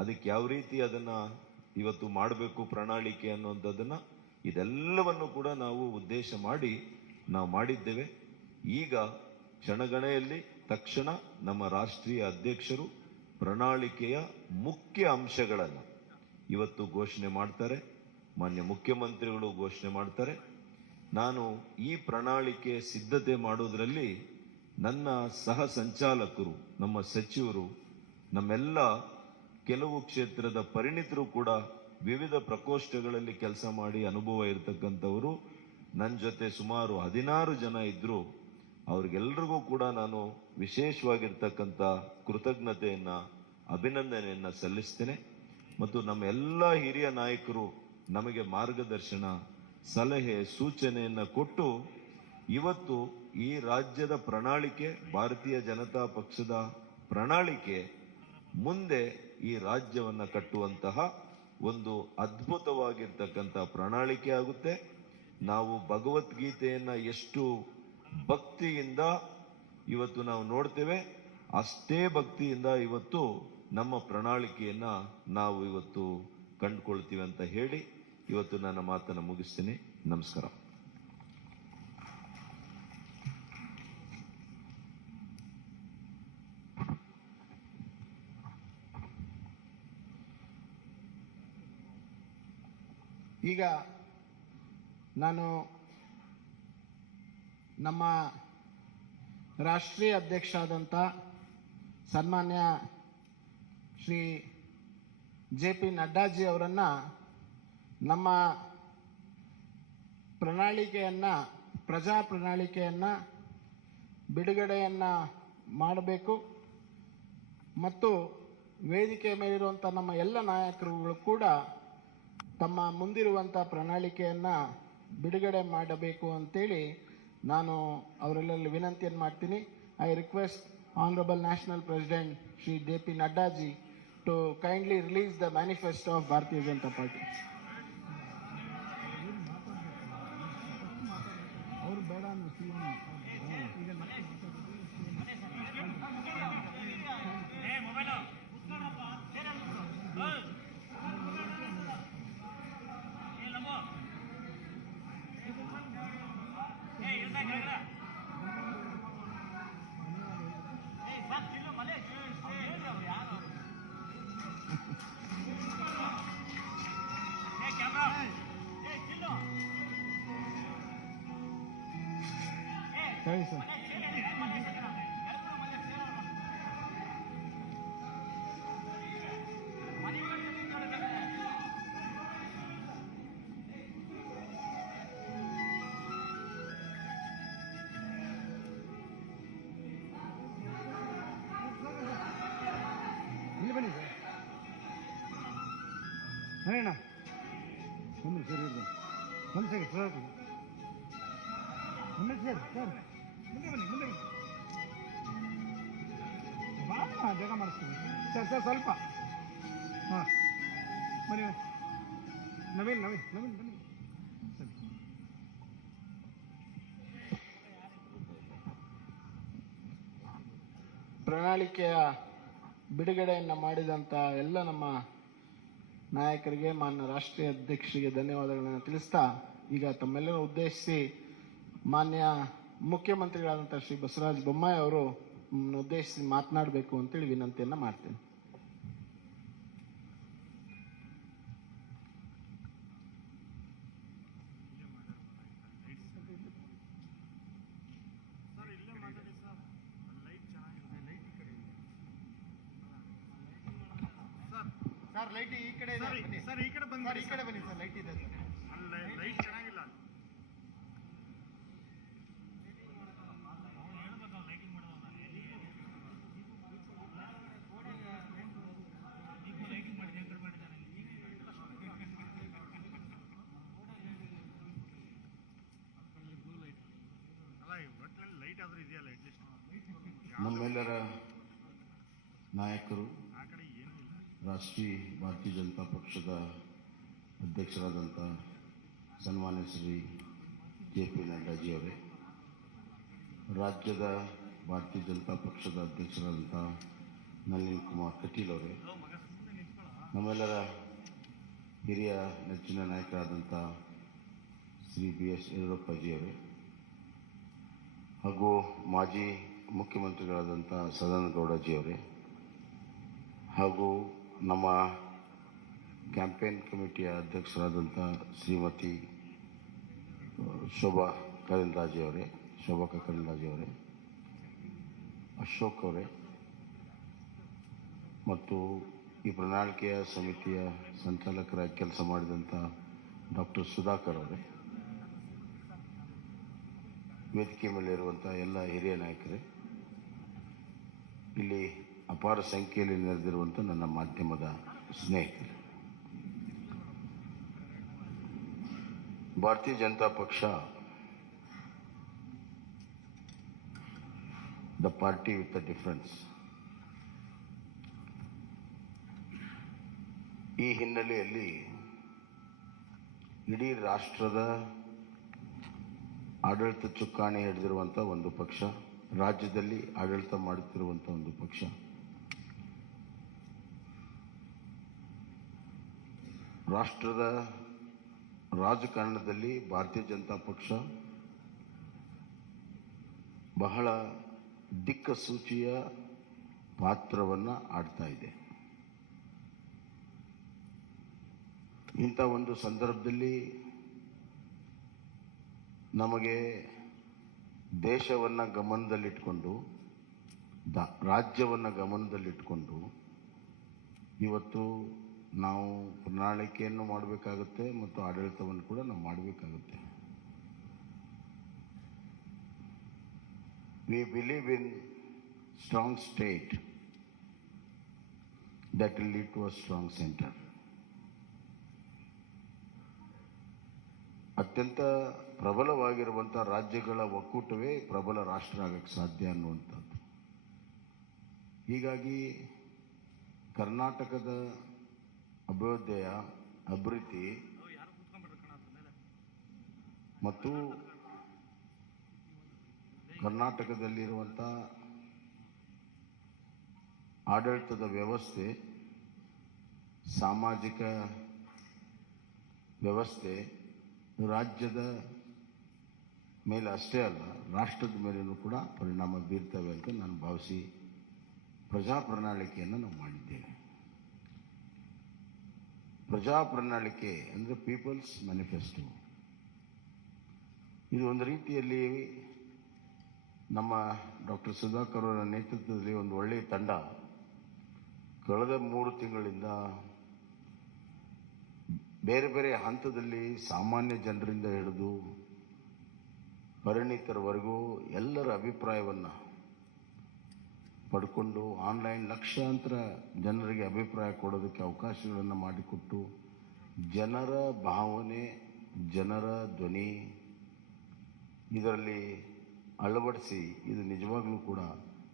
ಅದಕ್ಕೆ ಯಾವ ರೀತಿ ಅದನ್ನ ಇವತ್ತು ಮಾಡಬೇಕು ಪ್ರಣಾಳಿಕೆ ಅನ್ನುವಂಥದ್ದನ್ನ ಇದೆಲ್ಲವನ್ನು ಕೂಡ ನಾವು ಉದ್ದೇಶ ಮಾಡಿ ನಾವು ಮಾಡಿದ್ದೇವೆ. ಈಗ ಕ್ಷಣಗಣೆಯಲ್ಲಿ ತಕ್ಷಣ ನಮ್ಮ ರಾಷ್ಟ್ರೀಯ ಅಧ್ಯಕ್ಷರು ಪ್ರಣಾಳಿಕೆಯ ಮುಖ್ಯ ಅಂಶಗಳನ್ನು ಇವತ್ತು ಘೋಷಣೆ ಮಾಡ್ತಾರೆ, ಮಾನ್ಯ ಮುಖ್ಯಮಂತ್ರಿಗಳು ಘೋಷಣೆ ಮಾಡ್ತಾರೆ. ನಾನು ಈ ಪ್ರಣಾಳಿಕೆ ಸಿದ್ಧತೆ ಮಾಡೋದ್ರಲ್ಲಿ ನನ್ನ ಸಹ ಸಂಚಾಲಕರು, ನಮ್ಮ ಸಚಿವರು, ನಮ್ಮೆಲ್ಲ ಕೆಲವು ಕ್ಷೇತ್ರದ ಪರಿಣಿತರು ಕೂಡ ವಿವಿಧ ಪ್ರಕೋಷ್ಠಗಳಲ್ಲಿ ಕೆಲಸ ಮಾಡಿ ಅನುಭವ ಇರತಕ್ಕಂಥವರು ನನ್ನ ಜೊತೆ ಸುಮಾರು 16 ಜನ ಇದ್ರು. ಅವ್ರಿಗೆಲ್ರಿಗೂ ಕೂಡ ನಾನು ವಿಶೇಷವಾಗಿರ್ತಕ್ಕಂಥ ಕೃತಜ್ಞತೆಯನ್ನ, ಅಭಿನಂದನೆಯನ್ನ ಸಲ್ಲಿಸ್ತೇನೆ. ಮತ್ತು ನಮ್ಮ ಎಲ್ಲ ಹಿರಿಯ ನಾಯಕರು ನಮಗೆ ಮಾರ್ಗದರ್ಶನ, ಸಲಹೆ, ಸೂಚನೆಯನ್ನ ಕೊಟ್ಟು ಇವತ್ತು ಈ ರಾಜ್ಯದ ಪ್ರಣಾಳಿಕೆ, ಭಾರತೀಯ ಜನತಾ ಪಕ್ಷದ ಪ್ರಣಾಳಿಕೆ ಮುಂದೆ ಈ ರಾಜ್ಯವನ್ನ ಕಟ್ಟುವಂತಹ ಒಂದು ಅದ್ಭುತವಾಗಿರ್ತಕ್ಕಂಥ ಪ್ರಣಾಳಿಕೆ ಆಗುತ್ತೆ. ನಾವು ಭಗವದ್ಗೀತೆಯನ್ನ ಎಷ್ಟು ಭಕ್ತಿಯಿಂದ ಇವತ್ತು ನಾವು ನೋಡ್ತೇವೆ, ಅಷ್ಟೇ ಭಕ್ತಿಯಿಂದ ಇವತ್ತು ನಮ್ಮ ಪ್ರಣಾಳಿಕೆಯನ್ನ ನಾವು ಇವತ್ತು ಕಂಡುಕೊಳ್ತೀವಿ ಅಂತ ಹೇಳಿ ಇವತ್ತು ನನ್ನ ಮಾತನ್ನು ಮುಗಿಸ್ತೀನಿ. ನಮಸ್ಕಾರ. ಈಗ ನಾನು ನಮ್ಮ ರಾಷ್ಟ್ರೀಯ ಅಧ್ಯಕ್ಷ ಆದಂಥ ಸನ್ಮಾನ್ಯ ಶ್ರೀ JP ನಡ್ಡಾಜಿ ಅವರನ್ನ ನಮ್ಮ ಪ್ರಜಾ ಪ್ರಣಾಳಿಕೆಯನ್ನ ಬಿಡುಗಡೆಯನ್ನ ಮಾಡಬೇಕು ಮತ್ತು ವೇದಿಕೆ ಮೇಲಿರುವಂಥ ನಮ್ಮ ಎಲ್ಲ ನಾಯಕರುಗಳು ಕೂಡ ತಮ್ಮ ಮುಂದಿರುವಂಥ ಪ್ರಣಾಳಿಕೆಯನ್ನ ಬಿಡುಗಡೆ ಮಾಡಬೇಕು ಅಂತೇಳಿ ನಾನು ಅವರೆಲ್ಲರಲ್ಲಿ ವಿನಂತಿಯನ್ನು ಮಾಡ್ತೀನಿ. I request Honorable National President Shri JP Nadda ji to kindly release the manifesto of Bharatiya Janata Party. ಸರಿ ಸರ್. ಇಲ್ಲಿ ಬನ್ನಿ ಸರ್. ಅಣ್ಣ ಒಂದು ಸರಿ ಒಂದು ಸರಿ ಸರ್, ಮುಂದೆ ಸರ್ ಸರ್ ಮುಂದೆ ಬನ್ನಿ ಬಾ, ಬೇಗ ಮಾಡಿಸ್ತೀನಿ ಸರ್. ಸರ್ ಸ್ವಲ್ಪ ಹಾಂ ಬನ್ನಿ ನವೀನ್ ಬನ್ನಿ ಸರಿ. ಪ್ರಣಾಳಿಕೆಯ ಬಿಡುಗಡೆಯನ್ನು ಮಾಡಿದಂಥ ಎಲ್ಲ ನಮ್ಮ ನಾಯಕರಿಗೆ, ಮಾನ್ಯ ರಾಷ್ಟ್ರೀಯ ಅಧ್ಯಕ್ಷರಿಗೆ ಧನ್ಯವಾದಗಳನ್ನು ತಿಳಿಸ್ತಾ, ಈಗ ತಮ್ಮೆಲ್ಲರೂ ಉದ್ದೇಶಿಸಿ ಮಾನ್ಯ ಮುಖ್ಯಮಂತ್ರಿಗಳಾದಂಥ ಶ್ರೀ ಬಸವರಾಜ ಬೊಮ್ಮಾಯಿ ಅವರು ಉದ್ದೇಶಿಸಿ ಮಾತನಾಡಬೇಕು ಅಂತೇಳಿ ವಿನಂತಿಯನ್ನು ಮಾಡ್ತೇನೆ. ಸರ್ ಲೈಟ್ ಈ ಕಡೆ ಇದೆ, ಸರ್ ಈ ಕಡೆ ಬನ್ನಿ, ಈ ಕಡೆ ಬನ್ನಿ ಸರ್, ಲೈಟ್ ಇದೆ ಸರ್, ಅಲ್ಲಿ ಲೈಟ್ ಚೆನ್ನಾಗಿಲ್ಲ. ಲೈಟ್ ಆದ್ರೂ ಇದೆಯಲ್ಲ ಅಟ್ಲೀಸ್ಟ್. ನಮ್ಮೆಲ್ಲರ ನಾಯಕರು, ರಾಷ್ಟ್ರೀಯ ಭಾರತೀಯ ಜನತಾ ಪಕ್ಷದ ಅಧ್ಯಕ್ಷರಾದಂಥ ಸನ್ಮಾನ್ಯ ಶ್ರೀ JP ನಡ್ಡಾಜಿ ಅವರೇ, ರಾಜ್ಯದ ಭಾರತೀಯ ಜನತಾ ಪಕ್ಷದ ಅಧ್ಯಕ್ಷರಾದಂಥ ನಳಿನ್ ಕುಮಾರ್ ಕಟೀಲ್ ಅವರೇ, ನಮ್ಮೆಲ್ಲರ ಹಿರಿಯ ನೆಚ್ಚಿನ ನಾಯಕರಾದಂಥ ಶ್ರೀ BS ಯಡಿಯೂರಪ್ಪಜಿ ಅವರೇ, ಹಾಗೂ ಮಾಜಿ ಮುಖ್ಯಮಂತ್ರಿಗಳಾದಂಥ ಸದಾನಂದಗೌಡಜಿ ಅವರೇ, ಹಾಗೂ ನಮ್ಮ ಕ್ಯಾಂಪೇನ್ ಕಮಿಟಿಯ ಅಧ್ಯಕ್ಷರಾದಂಥ ಶ್ರೀಮತಿ ಶೋಭಾ ಕರಂದ್ಲಾಜೆ ಅವರೇ, ಅಶೋಕ್ ಅವರೇ, ಮತ್ತು ಈ ಪ್ರಣಾಳಿಕೆಯ ಸಮಿತಿಯ ಸಂಚಾಲಕರಾಗಿ ಕೆಲಸ ಮಾಡಿದಂಥ ಡಾಕ್ಟರ್ ಸುಧಾಕರ್ ಅವರೇ, ವೇದಿಕೆ ಮೇಲೆ ಇರುವಂಥ ಎಲ್ಲ ಹಿರಿಯ ನಾಯಕರೇ, ಇಲ್ಲಿ ಅಪಾರ ಸಂಖ್ಯೆಯಲ್ಲಿ ನೆರೆದಿರುವಂಥ ನನ್ನ ಮಾಧ್ಯಮದ ಸ್ನೇಹಿತರು, ಭಾರತೀಯ ಜನತಾ ಪಕ್ಷ the party with the difference. ಈ ಹಿನ್ನೆಲೆಯಲ್ಲಿ ಇಡೀ ರಾಷ್ಟ್ರದ ಆಡಳಿತ ಚುಕ್ಕಾಣಿ ಹಿಡಿದಿರುವಂಥ ಒಂದು ಪಕ್ಷ, ರಾಜ್ಯದಲ್ಲಿ ಆಡಳಿತ ಮಾಡುತ್ತಿರುವಂಥ ಒಂದು ಪಕ್ಷ, ರಾಷ್ಟ್ರದ ರಾಜಕಾರಣದಲ್ಲಿ ಭಾರತೀಯ ಜನತಾ ಪಕ್ಷ ಬಹಳ ದಿಕ್ಕಸೂಚಿಯ ಪಾತ್ರವನ್ನು ಆಡ್ತಾ ಇದೆ. ಇಂಥ ಒಂದು ಸಂದರ್ಭದಲ್ಲಿ ನಮಗೆ ದೇಶವನ್ನು ಗಮನದಲ್ಲಿಟ್ಕೊಂಡು, ರಾಜ್ಯವನ್ನು ಗಮನದಲ್ಲಿಟ್ಕೊಂಡು ಇವತ್ತು ನಾವು ಪ್ರಣಾಳಿಕೆಯನ್ನು ಮಾಡಬೇಕಾಗುತ್ತೆ ಮತ್ತು ಆಡಳಿತವನ್ನು ಕೂಡ ನಾವು ಮಾಡಬೇಕಾಗುತ್ತೆ. We believe in strong state that will lead to a strong center. ಅತ್ಯಂತ ಪ್ರಬಲವಾಗಿರುವಂಥ ರಾಜ್ಯಗಳ ಒಕ್ಕೂಟವೇ ಪ್ರಬಲ ರಾಷ್ಟ್ರ ಆಗಕ್ಕೆ ಸಾಧ್ಯ ಅನ್ನುವಂಥದ್ದು. ಹೀಗಾಗಿ ಕರ್ನಾಟಕದ ಅಭ್ಯುದಯ, ಅಭಿವೃದ್ಧಿ ಮತ್ತು ಕರ್ನಾಟಕದಲ್ಲಿರುವಂಥ ಆಡಳಿತದ ವ್ಯವಸ್ಥೆ, ಸಾಮಾಜಿಕ ವ್ಯವಸ್ಥೆ ರಾಜ್ಯದ ಮೇಲೆ ಅಷ್ಟೇ ಅಲ್ಲ, ರಾಷ್ಟ್ರದ ಮೇಲೂ ಕೂಡ ಪರಿಣಾಮ ಬೀರ್ತವೆ ಅಂತ ನಾನು ಭಾವಿಸಿ ಪ್ರಜಾ ಪ್ರಣಾಳಿಕೆಯನ್ನು ನಾವು ಮಾಡಿದ್ದೇವೆ. ಪ್ರಜಾ ಪ್ರಣಾಳಿಕೆ ಅಂದರೆ ಪೀಪಲ್ಸ್ ಮ್ಯಾನಿಫೆಸ್ಟೋ. ಇದು ಒಂದು ರೀತಿಯಲ್ಲಿ ನಮ್ಮ ಡಾಕ್ಟರ್ ಸುಧಾಕರ್ ಅವರ ನೇತೃತ್ವದಲ್ಲಿ ಒಂದು ಒಳ್ಳೆಯ ತಂಡ ಕಳೆದ 3 ತಿಂಗಳಿಂದ ಬೇರೆ ಬೇರೆ ಹಂತದಲ್ಲಿ ಸಾಮಾನ್ಯ ಜನರಿಂದ ಹಿಡಿದು ಪರಿಣಿತರವರೆಗೂ ಎಲ್ಲರ ಅಭಿಪ್ರಾಯವನ್ನು ಪಡ್ಕೊಂಡು ಆನ್ಲೈನ್ ಲಕ್ಷಾಂತರ ಜನರಿಗೆ ಅಭಿಪ್ರಾಯ ಕೊಡೋದಕ್ಕೆ ಅವಕಾಶಗಳನ್ನು ಮಾಡಿಕೊಟ್ಟು ಜನರ ಭಾವನೆ, ಜನರ ಧ್ವನಿ ಇದರಲ್ಲಿ ಅಳವಡಿಸಿ ಇದು ನಿಜವಾಗ್ಲೂ ಕೂಡ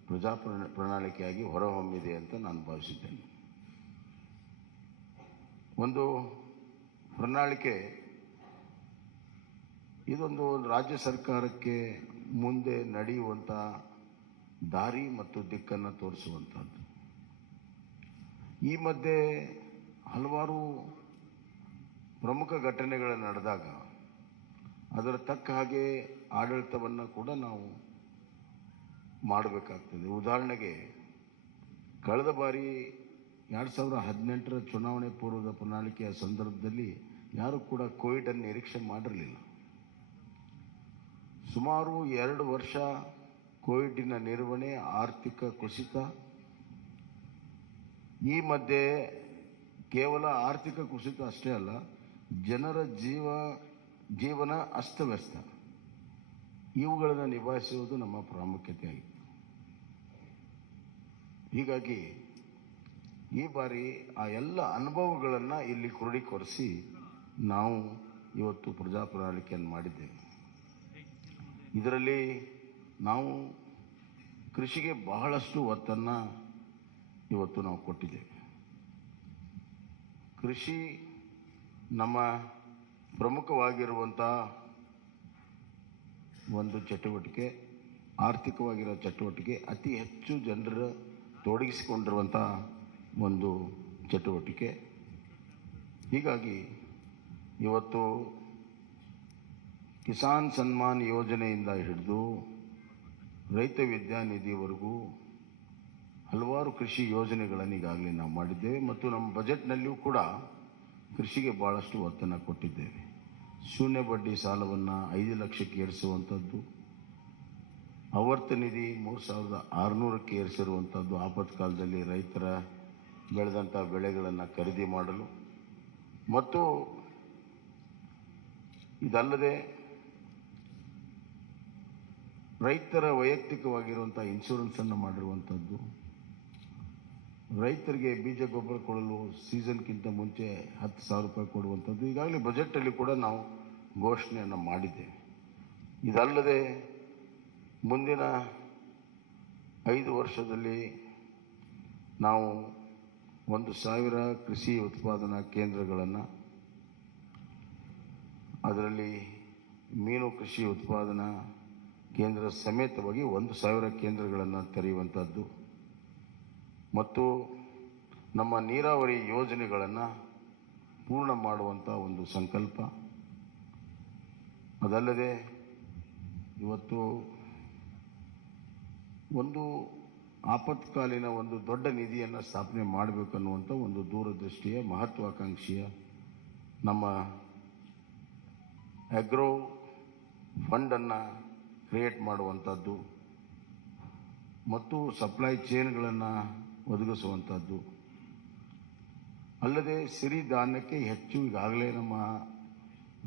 ಪ್ರಜಾ ಪ್ರಣಾಳಿಕೆಯಾಗಿ ಹೊರಹೊಮ್ಮಿದೆ ಅಂತ ನಾನು ಭಾವಿಸಿದ್ದೇನೆ. ಒಂದು ಪ್ರಣಾಳಿಕೆ ಇದೊಂದು ರಾಜ್ಯ ಸರ್ಕಾರಕ್ಕೆ ಮುಂದೆ ನಡೆಯುವಂಥ ದಾರಿ ಮತ್ತು ದಿಕ್ಕನ್ನು ತೋರಿಸುವಂಥದ್ದು. ಈ ಮಧ್ಯೆ ಹಲವಾರು ಪ್ರಮುಖ ಘಟನೆಗಳು ನಡೆದಾಗ ಅದರ ತಕ್ಕ ಹಾಗೆ ಆಡಳಿತವನ್ನು ಕೂಡ ನಾವು ಮಾಡಬೇಕಾಗ್ತದೆ. ಉದಾಹರಣೆಗೆ ಕಳೆದ ಬಾರಿ 2018ರ ಚುನಾವಣೆ ಪೂರ್ವದ ಪ್ರಣಾಳಿಕೆಯ ಸಂದರ್ಭದಲ್ಲಿ ಯಾರು ಕೂಡ ಕೋವಿಡನ್ನು ನಿರೀಕ್ಷೆ ಮಾಡಿರಲಿಲ್ಲ. ಸುಮಾರು 2 ವರ್ಷ ಕೋವಿಡಿನ ನಿರ್ವಹಣೆ, ಆರ್ಥಿಕ ಕುಸಿತ, ಈ ಮಧ್ಯೆ ಕೇವಲ ಆರ್ಥಿಕ ಕುಸಿತ ಅಷ್ಟೇ ಅಲ್ಲ, ಜನರ ಜೀವನ ಅಸ್ತವ್ಯಸ್ತ, ಇವುಗಳನ್ನು ನಿಭಾಯಿಸುವುದು ನಮ್ಮ ಪ್ರಾಮುಖ್ಯತೆಯಾಗಿತ್ತು. ಹೀಗಾಗಿ ಈ ಬಾರಿ ಆ ಎಲ್ಲ ಅನುಭವಗಳನ್ನು ಇಲ್ಲಿ ಕ್ರೋಢೀಕರಿಸಿ ನಾವು ಇವತ್ತು ಪ್ರಜಾ ಪ್ರಣಾಳಿಕೆಯನ್ನು ಮಾಡಿದ್ದೇವೆ. ಇದರಲ್ಲಿ ನಾವು ಕೃಷಿಗೆ ಬಹಳಷ್ಟು ಒತ್ತನ್ನು ಇವತ್ತು ನಾವು ಕೊಟ್ಟಿದ್ದೇವೆ. ಕೃಷಿ ನಮ್ಮ ಪ್ರಮುಖವಾಗಿರುವಂಥ ಒಂದು ಚಟುವಟಿಕೆ, ಆರ್ಥಿಕವಾಗಿರೋ ಚಟುವಟಿಕೆ, ಅತಿ ಹೆಚ್ಚು ಜನರ ತೊಡಗಿಸಿಕೊಂಡಿರುವಂಥ ಒಂದು ಚಟುವಟಿಕೆ. ಹೀಗಾಗಿ ಇವತ್ತು ಕಿಸಾನ್ ಸನ್ಮಾನ್ ಯೋಜನೆಯಿಂದ ಹಿಡಿದು ರೈತ ವಿದ್ಯಾನಿಧಿವರೆಗೂ ಹಲವಾರು ಕೃಷಿ ಯೋಜನೆಗಳನ್ನು ಈಗಾಗಲೇ ನಾವು ಮಾಡಿದ್ದೇವೆ ಮತ್ತು ನಮ್ಮ ಬಜೆಟ್ನಲ್ಲಿಯೂ ಕೂಡ ಕೃಷಿಗೆ ಭಾಳಷ್ಟು ಒತ್ತನ್ನು ಕೊಟ್ಟಿದ್ದೇವೆ. ಶೂನ್ಯ ಬಡ್ಡಿ ಸಾಲವನ್ನು 5 ಲಕ್ಷಕ್ಕೆ ಏರಿಸುವಂಥದ್ದು, ಆವರ್ತ ನಿಧಿ 3600ಕ್ಕೆ ಏರಿಸಿರುವಂಥದ್ದು, ಆಪತ್ಕಾಲದಲ್ಲಿ ರೈತರ ಬೆಳೆದಂಥ ಬೆಳೆಗಳನ್ನು ಖರೀದಿ ಮಾಡಲು, ಮತ್ತು ಇದಲ್ಲದೆ ರೈತರ ವೈಯಕ್ತಿಕವಾಗಿರುವಂಥ ಇನ್ಶೂರೆನ್ಸನ್ನು ಮಾಡಿರುವಂಥದ್ದು, ರೈತರಿಗೆ ಬೀಜ ಗೊಬ್ಬರ ಕೊಡಲು ಸೀಸನ್ಗಿಂತ ಮುಂಚೆ 10,000 ರೂಪಾಯಿ ಕೊಡುವಂಥದ್ದು ಈಗಾಗಲೇ ಬಜೆಟಲ್ಲಿ ಕೂಡ ನಾವು ಘೋಷಣೆಯನ್ನು ಮಾಡಿದ್ದೇವೆ. ಇದಲ್ಲದೆ ಮುಂದಿನ 5 ವರ್ಷದಲ್ಲಿ ನಾವು 1,000 ಕೃಷಿ ಉತ್ಪಾದನಾ ಕೇಂದ್ರಗಳನ್ನು, ಅದರಲ್ಲಿ ಮೀನು ಕೃಷಿ ಉತ್ಪಾದನಾ ಕೇಂದ್ರ ಸಮೇತವಾಗಿ 1,000 ಕೇಂದ್ರಗಳನ್ನು ತೆರೆಯುವಂಥದ್ದು ಮತ್ತು ನಮ್ಮ ನೀರಾವರಿ ಯೋಜನೆಗಳನ್ನು ಪೂರ್ಣ ಮಾಡುವಂಥ ಒಂದು ಸಂಕಲ್ಪ. ಅದಲ್ಲದೆ ಇವತ್ತು ಒಂದು ಆಪತ್ಕಾಲೀನ ಒಂದು ದೊಡ್ಡ ನಿಧಿಯನ್ನು ಸ್ಥಾಪನೆ ಮಾಡಬೇಕನ್ನುವಂಥ ಒಂದು ದೂರದೃಷ್ಟಿಯ ಮಹತ್ವಾಕಾಂಕ್ಷೆಯ ನಮ್ಮ ಅಗ್ರೋ ಫಂಡನ್ನು ಕ್ರಿಯೇಟ್ ಮಾಡುವಂಥದ್ದು ಮತ್ತು ಸಪ್ಲೈ ಚೈನ್ಗಳನ್ನು ಒದಗಿಸುವಂಥದ್ದು. ಅಲ್ಲದೆ ಸಿರಿಧಾನ್ಯಕ್ಕೆ ಹೆಚ್ಚು ಈಗಾಗಲೇ ನಮ್ಮ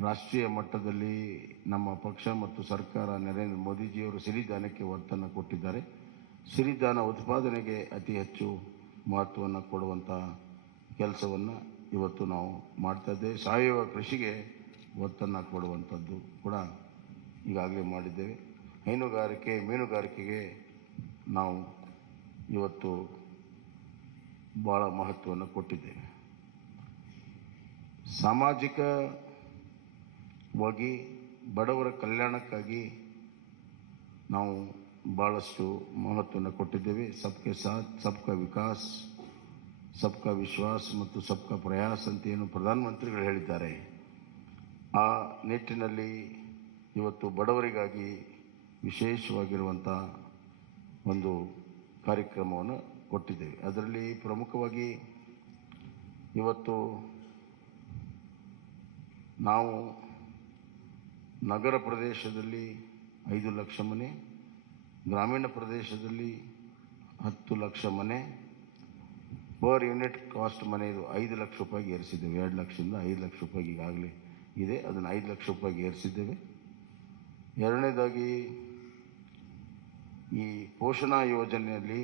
ರಾಷ್ಟ್ರೀಯ ಮಟ್ಟದಲ್ಲಿ ನಮ್ಮ ಪಕ್ಷ ಮತ್ತು ಸರ್ಕಾರ ನರೇಂದ್ರ ಮೋದಿಜಿಯವರು ಸಿರಿಧಾನ್ಯಕ್ಕೆ ಒತ್ತನ್ನು ಕೊಟ್ಟಿದ್ದಾರೆ. ಸಿರಿಧಾನ್ಯ ಉತ್ಪಾದನೆಗೆ ಅತಿ ಹೆಚ್ಚು ಮಹತ್ವವನ್ನು ಕೊಡುವಂಥ ಕೆಲಸವನ್ನು ಇವತ್ತು ನಾವು ಮಾಡ್ತಾ ಇದ್ದೇವೆ. ಸಾವಯವ ಕೃಷಿಗೆ ಒತ್ತನ್ನು ಕೊಡುವಂಥದ್ದು ಕೂಡ ಈಗಾಗಲೇ ಮಾಡಿದ್ದೇವೆ. ಹೈನುಗಾರಿಕೆ, ಮೀನುಗಾರಿಕೆಗೆ ನಾವು ಇವತ್ತು ಭಾಳ ಮಹತ್ವವನ್ನು ಕೊಟ್ಟಿದ್ದೇವೆ. ಸಾಮಾಜಿಕವಾಗಿ ಬಡವರ ಕಲ್ಯಾಣಕ್ಕಾಗಿ ನಾವು ಭಾಳಷ್ಟು ಮಹತ್ವವನ್ನು ಕೊಟ್ಟಿದ್ದೇವೆ. ಸಬ್ಕೆ ಸಾಥ್ ಸಬ್ಕಾ ವಿಕಾಸ್, ಸಬ್ಕಾ ವಿಶ್ವಾಸ್ ಮತ್ತು ಸಬ್ಕಾ ಪ್ರಯಾಸ್ ಅಂತ ಏನು ಪ್ರಧಾನಮಂತ್ರಿಗಳು ಹೇಳಿದ್ದಾರೆ, ಆ ನಿಟ್ಟಿನಲ್ಲಿ ಇವತ್ತು ಬಡವರಿಗಾಗಿ ವಿಶೇಷವಾಗಿರುವಂಥ ಒಂದು ಕಾರ್ಯಕ್ರಮವನ್ನು ಕೊಟ್ಟಿದ್ದೇವೆ. ಅದರಲ್ಲಿ ಪ್ರಮುಖವಾಗಿ ಇವತ್ತು ನಾವು ನಗರ ಪ್ರದೇಶದಲ್ಲಿ 5 ಲಕ್ಷ ಮನೆ, ಗ್ರಾಮೀಣ ಪ್ರದೇಶದಲ್ಲಿ 10 ಲಕ್ಷ ಮನೆ, ಪರ್ ಯೂನಿಟ್ ಕಾಸ್ಟ್ ಮನೆಯದು 5 ಲಕ್ಷ ರೂಪಾಯಿಗೆ ಏರಿಸಿದ್ದೇವೆ. 2 ಲಕ್ಷದಿಂದ 5 ಲಕ್ಷ ರೂಪಾಯಿಗೆ ಈಗಾಗಲೇ ಇದೆ, ಅದನ್ನು 5 ಲಕ್ಷ ರೂಪಾಯಿಗೆ ಏರಿಸಿದ್ದೇವೆ. ಎರಡನೇದಾಗಿ ಈ ಪೋಷಣಾ ಯೋಜನೆಯಲ್ಲಿ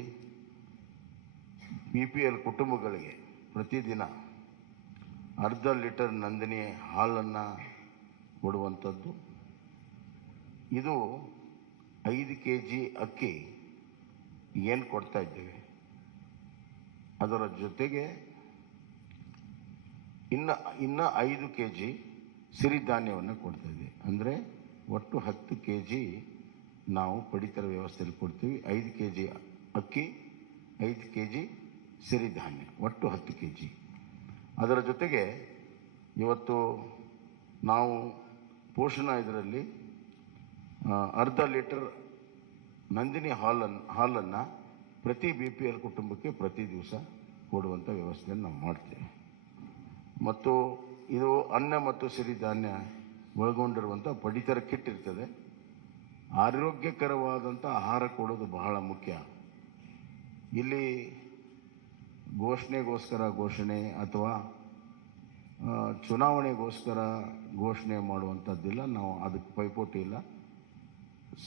BPL ಕುಟುಂಬಗಳಿಗೆ ಪ್ರತಿದಿನ ಅರ್ಧ ಲೀಟರ್ ನಂದಿನಿ ಹಾಲನ್ನು ಕೊಡುವಂಥದ್ದು. ಇದು 5 kg ಅಕ್ಕಿ ಏನು ಕೊಡ್ತಾ ಇದ್ದೇವೆ, ಅದರ ಜೊತೆಗೆ ಇನ್ನು 5 kg ಸಿರಿಧಾನ್ಯವನ್ನು ಕೊಡ್ತಾ ಇದ್ದೇವೆ. ಅಂದರೆ ಒಟ್ಟು 10 kg ನಾವು ಪಡಿತರ ವ್ಯವಸ್ಥೆಯಲ್ಲಿ ಕೊಡ್ತೀವಿ. 5 kg ಅಕ್ಕಿ, 5 kg ಸಿರಿಧಾನ್ಯ ಒಟ್ಟು 10 kg. ಅದರ ಜೊತೆಗೆ ಇವತ್ತು ನಾವು ಪೋಷಣ ಇದರಲ್ಲಿ ಅರ್ಧ ಲೀಟರ್ ನಂದಿನಿ ಹಾಲನ್ನು ಪ್ರತಿ BPL ಕುಟುಂಬಕ್ಕೆ ಪ್ರತಿ ದಿವಸ ಕೊಡುವಂಥ ವ್ಯವಸ್ಥೆಯನ್ನು ನಾವು ಮಾಡ್ತೇವೆ. ಮತ್ತು ಇದು ಅನ್ನ ಮತ್ತು ಸಿರಿಧಾನ್ಯ ಒಳಗೊಂಡಿರುವಂಥ ಪಡಿತರ ಕಿಟ್ ಇರ್ತದೆ. ಆರೋಗ್ಯಕರವಾದಂಥ ಆಹಾರ ಕೊಡೋದು ಬಹಳ ಮುಖ್ಯ. ಇಲ್ಲಿ ಘೋಷಣೆ ಅಥವಾ ಚುನಾವಣೆಗೋಸ್ಕರ ಘೋಷಣೆ ಮಾಡುವಂಥದ್ದಿಲ್ಲ. ನಾವು ಅದಕ್ಕೆ ಪೈಪೋಟಿ ಇಲ್ಲ.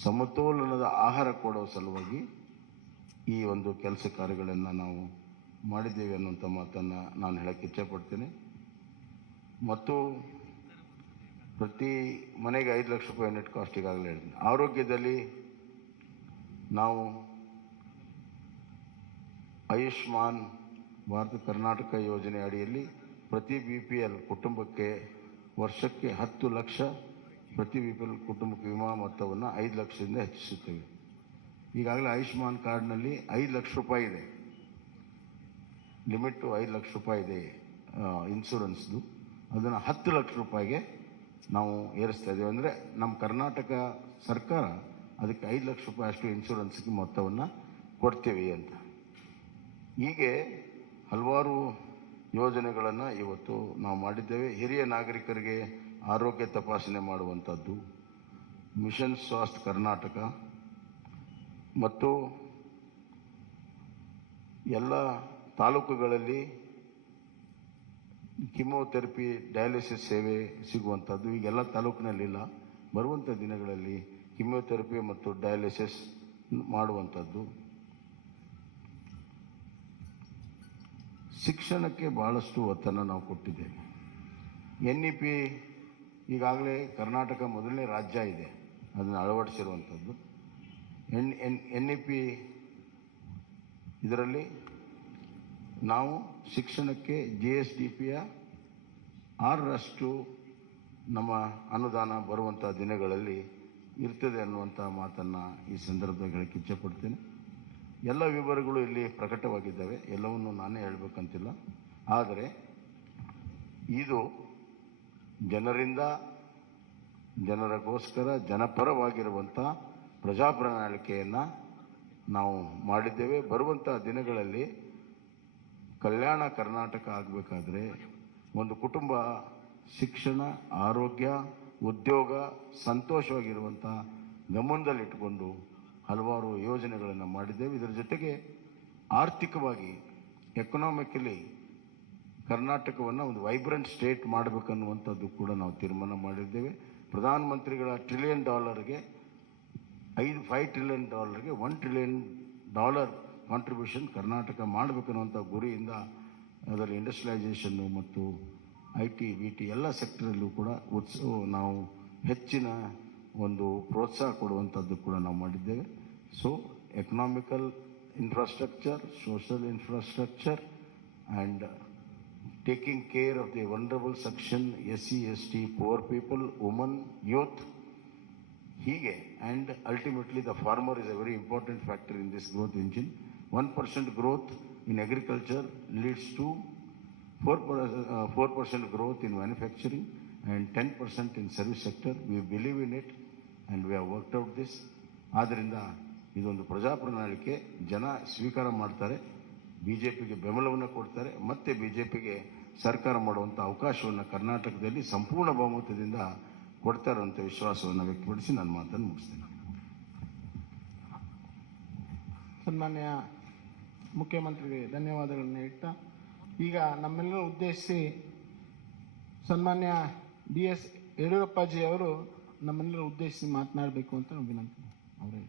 ಸಮತೋಲನದ ಆಹಾರ ಕೊಡೋ ಸಲುವಾಗಿ ಈ ಒಂದು ಕೆಲಸ ಕಾರ್ಯಗಳನ್ನು ನಾವು ಮಾಡಿದ್ದೇವೆ ಅನ್ನುವಂಥ ಮಾತನ್ನು ನಾನು ಹೇಳಕ್ಕೆ ಇಚ್ಛೆಪಡ್ತೇನೆ. ಮತ್ತು ಪ್ರತಿ ಮನೆಗೆ 5 ಲಕ್ಷ ರೂಪಾಯಿ ನೆಟ್ ಕಾಸ್ಟ್ ಈಗಾಗಲೇ ಹೇಳಿದ್ದೀನಿ. ಆರೋಗ್ಯದಲ್ಲಿ ನಾವು ಆಯುಷ್ಮಾನ್ ಭಾರತ ಕರ್ನಾಟಕ ಯೋಜನೆ ಅಡಿಯಲ್ಲಿ ಪ್ರತಿ BPL ಕುಟುಂಬಕ್ಕೆ ವರ್ಷಕ್ಕೆ 10 ಲಕ್ಷ ಪ್ರತಿ BPL ಕುಟುಂಬಕ್ಕೆ ವಿಮಾ ಮೊತ್ತವನ್ನು 5 ಲಕ್ಷದಿಂದ ಹೆಚ್ಚಿಸುತ್ತೇವೆ. ಈಗಾಗಲೇ ಆಯುಷ್ಮಾನ್ ಕಾರ್ಡ್ನಲ್ಲಿ 5 ಲಕ್ಷ ರೂಪಾಯಿ ಇದೆ, ಲಿಮಿಟು 5 ಲಕ್ಷ ರೂಪಾಯಿ ಇದೆ ಇನ್ಶೂರೆನ್ಸ್ದು. ಅದನ್ನು 10 ಲಕ್ಷ ರೂಪಾಯಿಗೆ ನಾವು ಏರಿಸ್ತಾ ಇದ್ದೇವೆ. ಅಂದರೆ ನಮ್ಮ ಕರ್ನಾಟಕ ಸರ್ಕಾರ ಅದಕ್ಕೆ 5 ಲಕ್ಷ ರೂಪಾಯಿ ಅಷ್ಟು ಇನ್ಶೂರೆನ್ಸ್ಗೆ ಮೊತ್ತವನ್ನು ಕೊಡ್ತೀವಿ ಅಂತ. ಹೀಗೆ ಹಲವಾರು ಯೋಜನೆಗಳನ್ನು ಇವತ್ತು ನಾವು ಮಾಡಿದ್ದೇವೆ. ಹಿರಿಯ ನಾಗರಿಕರಿಗೆ ಆರೋಗ್ಯ ತಪಾಸಣೆ ಮಾಡುವಂಥದ್ದು, ಮಿಷನ್ ಸ್ವಾಸ್ಥ್ಯ ಕರ್ನಾಟಕ ಮತ್ತು ಎಲ್ಲ ತಾಲೂಕುಗಳಲ್ಲಿ ಕಿಮೋಥೆರಪಿ ಡಯಾಲಿಸಿಸ್ ಸೇವೆ ಸಿಗುವಂಥದ್ದು ಈಗೆಲ್ಲ ತಾಲೂಕಿನಲ್ಲಿಲ್ಲ. ಬರುವಂಥ ದಿನಗಳಲ್ಲಿ ಕಿಮೋಥೆರಪಿ ಮತ್ತು ಡಯಾಲಿಸಿಸ್ ಮಾಡುವಂಥದ್ದು. ಶಿಕ್ಷಣಕ್ಕೆ ಭಾಳಷ್ಟು ಒತ್ತನ್ನು ನಾವು ಕೊಟ್ಟಿದ್ದೇವೆ. NEP ಈಗಾಗಲೇ ಕರ್ನಾಟಕ ಮೊದಲನೇ ರಾಜ್ಯ ಇದೆ ಅದನ್ನು ಅಳವಡಿಸಿರುವಂಥದ್ದು. NEP ಇದರಲ್ಲಿ ನಾವು ಶಿಕ್ಷಣಕ್ಕೆ GSDPಯ 6ರಷ್ಟು ನಮ್ಮ ಅನುದಾನ ಬರುವಂಥ ದಿನಗಳಲ್ಲಿ ಇರ್ತದೆ ಅನ್ನುವಂಥ ಮಾತನ್ನು ಈ ಸಂದರ್ಭದಲ್ಲಿ ಹೇಳಕ್ಕೆ ಇಚ್ಛೆಪಡ್ತೇನೆ. ಎಲ್ಲ ವಿವರಗಳು ಇಲ್ಲಿ ಪ್ರಕಟವಾಗಿದ್ದಾವೆ, ಎಲ್ಲವನ್ನು ನಾನೇ ಹೇಳಬೇಕಂತಿಲ್ಲ. ಆದರೆ ಇದು ಜನರಿಂದ ಜನರಿಗೋಸ್ಕರ ಜನಪರವಾಗಿರುವಂಥ ಪ್ರಜಾಪ್ರಣಾಳಿಕೆಯನ್ನು ನಾವು ಮಾಡಿದ್ದೇವೆ. ಬರುವಂಥ ದಿನಗಳಲ್ಲಿ ಕಲ್ಯಾಣ ಕರ್ನಾಟಕ ಆಗಬೇಕಾದ್ರೆ ಒಂದು ಕುಟುಂಬ ಶಿಕ್ಷಣ, ಆರೋಗ್ಯ, ಉದ್ಯೋಗ, ಸಂತೋಷವಾಗಿರುವಂಥ ಗಮನದಲ್ಲಿಟ್ಟುಕೊಂಡು ಹಲವಾರು ಯೋಜನೆಗಳನ್ನು ಮಾಡಿದ್ದೇವೆ. ಇದರ ಜೊತೆಗೆ ಆರ್ಥಿಕವಾಗಿ ಎಕನಾಮಿಕಲಿ ಕರ್ನಾಟಕವನ್ನು ಒಂದು ವೈಬ್ರೆಂಟ್ ಸ್ಟೇಟ್ ಮಾಡಬೇಕನ್ನುವಂಥದ್ದು ಕೂಡ ನಾವು ತೀರ್ಮಾನ ಮಾಡಿದ್ದೇವೆ. ಪ್ರಧಾನಮಂತ್ರಿಗಳ $1 trillion $5 trillion $1 trillion contribution Karnataka ಮಾಡಬೇಕನ್ನುವಂಥ ಗುರಿಯಿಂದ ಅದರಲ್ಲಿ ಇಂಡಸ್ಟ್ರಿಯಲೈಸೇಷನ್ನು ಮತ್ತು IT, BT ಎಲ್ಲ ಸೆಕ್ಟರಲ್ಲೂ ಕೂಡ ನಾವು ಹೆಚ್ಚಿನ ಒಂದು ಪ್ರೋತ್ಸಾಹ ಕೊಡುವಂಥದ್ದು ಕೂಡ ನಾವು ಮಾಡಿದ್ದೇವೆ. So economical infrastructure, social infrastructure and taking care of the vulnerable section, SC, ST, poor people, women, youth, hige, and ultimately the farmer is a very important factor in this growth engine. 1% growth in agriculture leads to 4% growth in manufacturing and 10% in service sector. We believe in it and we have worked out this. ಆದ್ದರಿಂದ ಇದೊಂದು ಪ್ರಜಾಪ್ರಣಾಳಿಕೆ ಜನ ಸ್ವೀಕಾರ ಮಾಡ್ತಾರೆ, BJPಗೆ ಬೆಂಬಲವನ್ನು ಕೊಡ್ತಾರೆ, ಮತ್ತೆ BJPಗೆ ಸರ್ಕಾರ ಮಾಡುವಂಥ ಅವಕಾಶವನ್ನು ಕರ್ನಾಟಕದಲ್ಲಿ ಸಂಪೂರ್ಣ ಬಹುಮತದಿಂದ ಕೊಡ್ತಾರೆ ಅಂತ ವಿಶ್ವಾಸವನ್ನು ವ್ಯಕ್ತಪಡಿಸಿ ನನ್ನ ಮಾತನ್ನು ಮುಗಿಸ್ತೇನೆ. ಸನ್ಮಾನ್ಯ ಮುಖ್ಯಮಂತ್ರಿಗೆ ಧನ್ಯವಾದಗಳನ್ನು ಹೇಳ್ತಾ ಈಗ ನಮ್ಮೆಲ್ಲರೂ ಉದ್ದೇಶಿಸಿ ಸನ್ಮಾನ್ಯ BS ಯಡಿಯೂರಪ್ಪಾಜಿ ಅವರು ನಮ್ಮೆಲ್ಲರೂ ಉದ್ದೇಶಿಸಿ ಮಾತನಾಡಬೇಕು ಅಂತ ನಾವು ವಿನಂತಿ ಅವರೇ.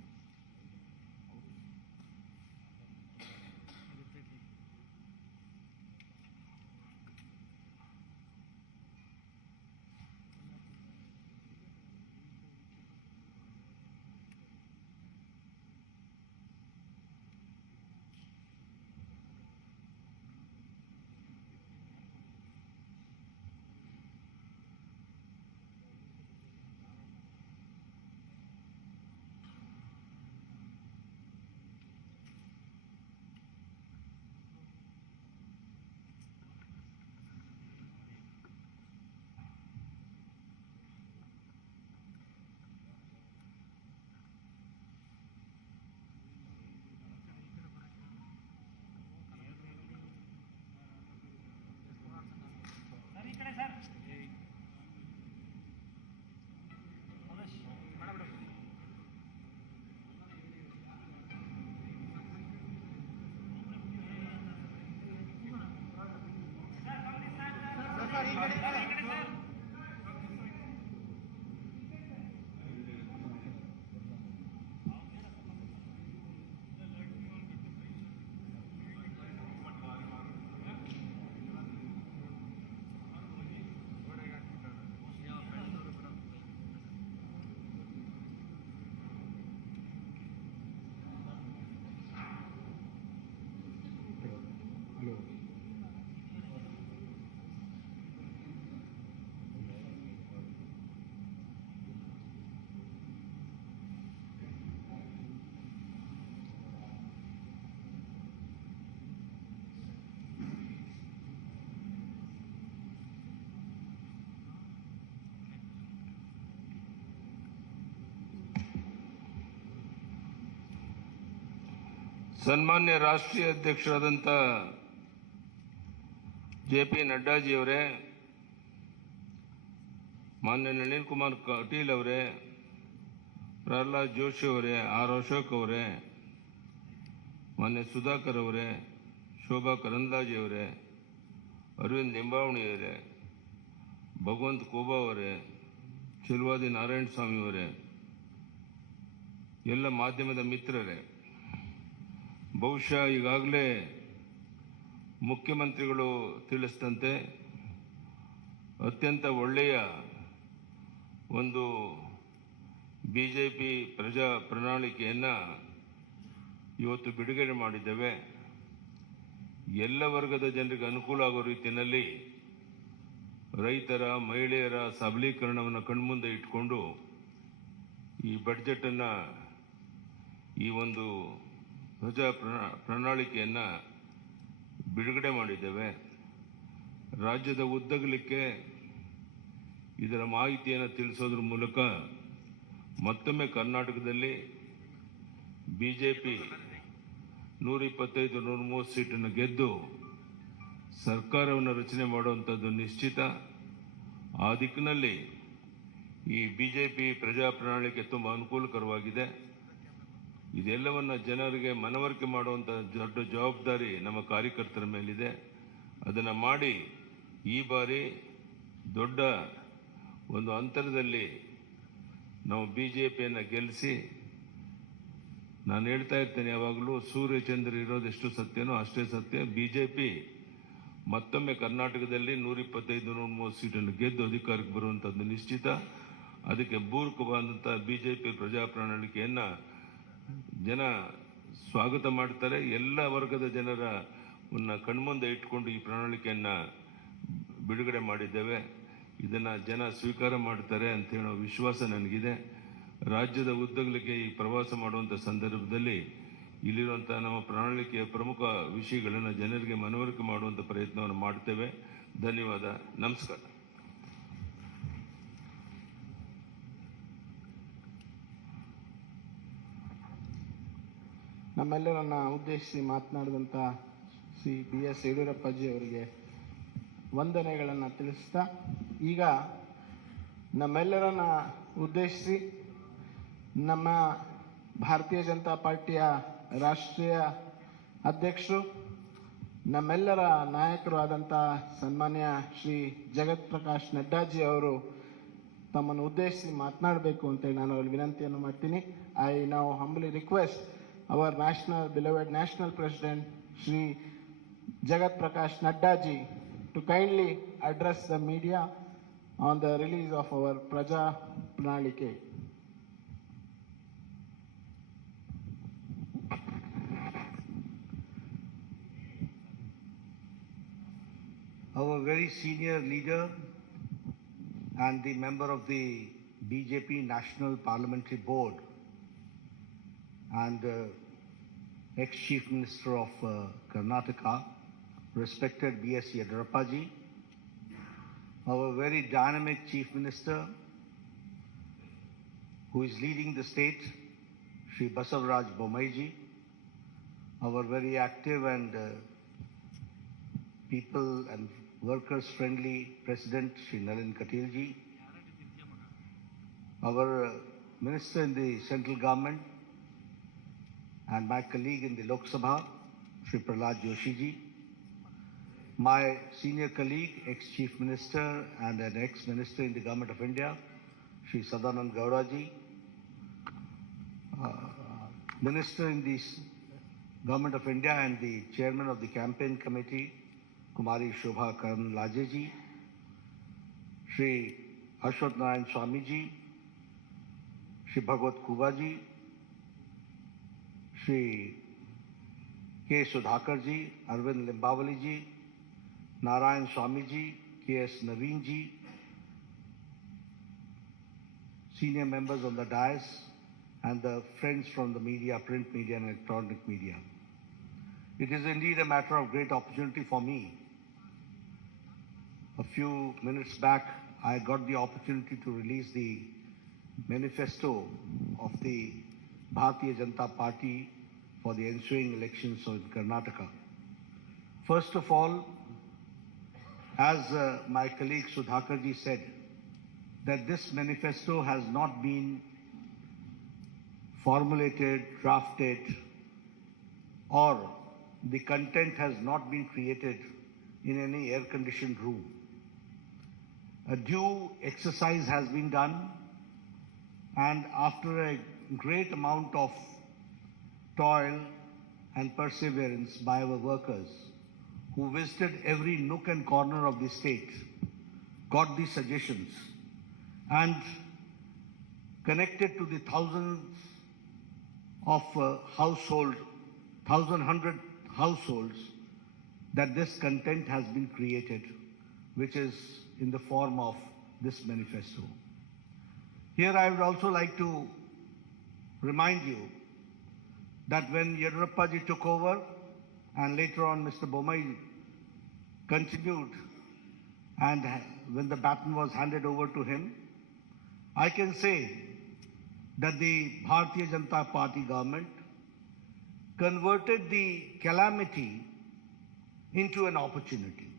ಸನ್ಮಾನ್ಯ ರಾಷ್ಟ್ರೀಯ ಅಧ್ಯಕ್ಷರಾದಂಥ JP ನಡ್ಡಾಜಿಯವರೇ, ಮಾನ್ಯ ನಳಿನ್ ಕುಮಾರ್ ಕಟೀಲ್ ಅವರೇ, ಪ್ರಹ್ಲಾದ್ ಜೋಶಿ ಅವರೇ, ಆರ್ ಅಶೋಕ್ ಅವರೇ, ಮಾನ್ಯ ಸುಧಾಕರ್ ಅವರೇ, ಶೋಭಾ ಕರಂದ್ಲಾಜೆ ಅವರೇ, ಅರವಿಂದ್ ಲಿಂಬಾವಣಿ ಅವರೇ, ಭಗವಂತ್ ಕೋಬಾ ಅವರೇ, ಚೆಲುವಾದಿ ನಾರಾಯಣ ಸ್ವಾಮಿ ಅವರೇ, ಎಲ್ಲ ಮಾಧ್ಯಮದ ಮಿತ್ರರೇ, ಬಹುಶಃ ಈಗಾಗಲೇ ಮುಖ್ಯಮಂತ್ರಿಗಳು ತಿಳಿಸಿದಂತೆ ಅತ್ಯಂತ ಒಳ್ಳೆಯ ಒಂದು ಬಿಜೆಪಿ ಪ್ರಜಾ ಪ್ರಣಾಳಿಕೆಯನ್ನು ಇವತ್ತು ಬಿಡುಗಡೆ ಮಾಡಿದ್ದೇವೆ. ಎಲ್ಲ ವರ್ಗದ ಜನರಿಗೆ ಅನುಕೂಲ ಆಗೋ ರೀತಿಯಲ್ಲಿ ರೈತರ, ಮಹಿಳೆಯರ ಸಬಲೀಕರಣವನ್ನು ಕಣ್ಮುಂದೆ ಇಟ್ಕೊಂಡು ಈ ಬಡ್ಜೆಟನ್ನು, ಈ ಒಂದು ಪ್ರಜಾ ಪ್ರಣಾಳಿಕೆಯನ್ನು ಬಿಡುಗಡೆ ಮಾಡಿದ್ದೇವೆ. ರಾಜ್ಯದ ಉದ್ದಗಲಕ್ಕೆ ಇದರ ಮಾಹಿತಿಯನ್ನು ತಿಳಿಸೋದ್ರ ಮೂಲಕ ಮತ್ತೊಮ್ಮೆ ಕರ್ನಾಟಕದಲ್ಲಿ ಬಿಜೆಪಿ 125-130 ಸೀಟನ್ನು ಗೆದ್ದು ಸರ್ಕಾರವನ್ನು ರಚನೆ ಮಾಡುವಂಥದ್ದು ನಿಶ್ಚಿತ. ಆ ದಿಕ್ಕಿನಲ್ಲಿ ಈ ಬಿಜೆಪಿ ಪ್ರಜಾ ಪ್ರಣಾಳಿಕೆ ತುಂಬ ಅನುಕೂಲಕರವಾಗಿದೆ. ಇದೆಲ್ಲವನ್ನು ಜನರಿಗೆ ಮನವರಿಕೆ ಮಾಡುವಂಥ ದೊಡ್ಡ ಜವಾಬ್ದಾರಿ ನಮ್ಮ ಕಾರ್ಯಕರ್ತರ ಮೇಲಿದೆ. ಅದನ್ನು ಮಾಡಿ ಈ ಬಾರಿ ದೊಡ್ಡ ಒಂದು ಅಂತರದಲ್ಲಿ ನಾವು ಬಿಜೆಪಿಯನ್ನು ಗೆಲ್ಲಿಸಿ, ನಾನು ಹೇಳ್ತಾ ಇರ್ತೇನೆ ಯಾವಾಗಲೂ, ಸೂರ್ಯಚಂದ್ರ ಇರೋದೆಷ್ಟು ಸತ್ಯನೋ ಅಷ್ಟೇ ಸತ್ಯ. ಬಿಜೆಪಿ ಮತ್ತೊಮ್ಮೆ ಕರ್ನಾಟಕದಲ್ಲಿ 125-130 ಸೀಟನ್ನು ಗೆದ್ದು ಅಧಿಕಾರಕ್ಕೆ ಬರುವಂಥದ್ದು ನಿಶ್ಚಿತ. ಅದಕ್ಕೆ ಪೂರಕವಾದಂಥ ಬಿಜೆಪಿ ಪ್ರಜಾ ಪ್ರಣಾಳಿಕೆಯನ್ನು ಜನ ಸ್ವಾಗತ ಮಾಡ್ತಾರೆ. ಎಲ್ಲ ವರ್ಗದ ಜನರ ಕಣ್ಮುಂದೆ ಇಟ್ಕೊಂಡು ಈ ಪ್ರಣಾಳಿಕೆಯನ್ನು ಬಿಡುಗಡೆ ಮಾಡಿದ್ದೇವೆ. ಇದನ್ನು ಜನ ಸ್ವೀಕಾರ ಮಾಡ್ತಾರೆ ಅಂತ ಹೇಳೋ ವಿಶ್ವಾಸ ನನಗಿದೆ. ರಾಜ್ಯದ ಉದ್ದಗಲಕ್ಕೆ ಈ ಪ್ರವಾಸ ಮಾಡುವಂಥ ಸಂದರ್ಭದಲ್ಲಿ ಇಲ್ಲಿರುವಂಥ ನಮ್ಮ ಪ್ರಣಾಳಿಕೆಯ ಪ್ರಮುಖ ವಿಷಯಗಳನ್ನು ಜನರಿಗೆ ಮನವರಿಕೆ ಮಾಡುವಂಥ ಪ್ರಯತ್ನವನ್ನು ಮಾಡ್ತೇವೆ. ಧನ್ಯವಾದ. ನಮಸ್ಕಾರ. ನಮ್ಮೆಲ್ಲರನ್ನ ಉದ್ದೇಶಿಸಿ ಮಾತನಾಡಿದಂಥ ಶ್ರೀ BS ಯಡಿಯೂರಪ್ಪಾಜಿ ಅವರಿಗೆ ವಂದನೆಗಳನ್ನು ತಿಳಿಸ್ತಾ, ಈಗ ನಮ್ಮೆಲ್ಲರನ್ನ ಉದ್ದೇಶಿಸಿ ನಮ್ಮ ಭಾರತೀಯ ಜನತಾ ಪಾರ್ಟಿಯ ರಾಷ್ಟ್ರೀಯ ಅಧ್ಯಕ್ಷರು, ನಮ್ಮೆಲ್ಲರ ನಾಯಕರು ಆದಂಥ ಸನ್ಮಾನ್ಯ ಶ್ರೀ ಜಗತ್ ಪ್ರಕಾಶ್ ನಡ್ಡಾಜಿ ಅವರು ತಮ್ಮನ್ನು ಉದ್ದೇಶಿಸಿ ಮಾತನಾಡಬೇಕು ಅಂತೇಳಿ ನಾನು ಅವರಿಗೆ ವಿನಂತಿಯನ್ನು ಮಾಡ್ತೀನಿ. I now humbly request our beloved national president Shri Jagat Prakash Nadda ji to kindly address the media on the release of our Praja Pranalike. Our very senior leader and the member of the BJP National Parliamentary Board and ex-Chief Minister of Karnataka, respected BS Yediyurappa ji, our very dynamic Chief Minister who is leading the state, Shri Basavaraj Bommai ji, our very active and people and workers friendly President Shri Nalin Katil ji, our Minister in the central government and my colleague in the Lok Sabha, Shri Prahlad Joshi ji, my senior colleague, ex-Chief Minister and an ex-Minister in the Government of India, Shri Sadanand Gauraji, Minister in the Government of India and the Chairman of the Campaign Committee, Kumari Shobha Karnlajeji, Shri Ashwat Narayan Swamiji, Shri Bhagwat Kuvaji, Shri K. Sudhakarji, Arvind Limbawaliji, Narayan Swamiji, K.S. Naveenji, senior members on the dais, and the friends from the media, print media and electronic media. It is indeed a matter of great opportunity for me. A few minutes back, I got the opportunity to release the manifesto of the Bharatiya Janata Party for the ensuing elections in Karnataka. First of all, as my colleague Sudhakarji said, that this manifesto has not been formulated, drafted, or the content has not been created in any air-conditioned room. A due exercise has been done, and after a great amount of toil and perseverance by our workers who visited every nook and corner of the state, got the suggestions, and connected to the thousands of households that this content has been created, which is in the form of this manifesto. Here I would also like to remind you that when Yediyurappa ji took over and later on Mr. Bommai continued, and when the baton was handed over to him, I can say that the Bharatiya Janata Party government converted the calamity into an opportunity.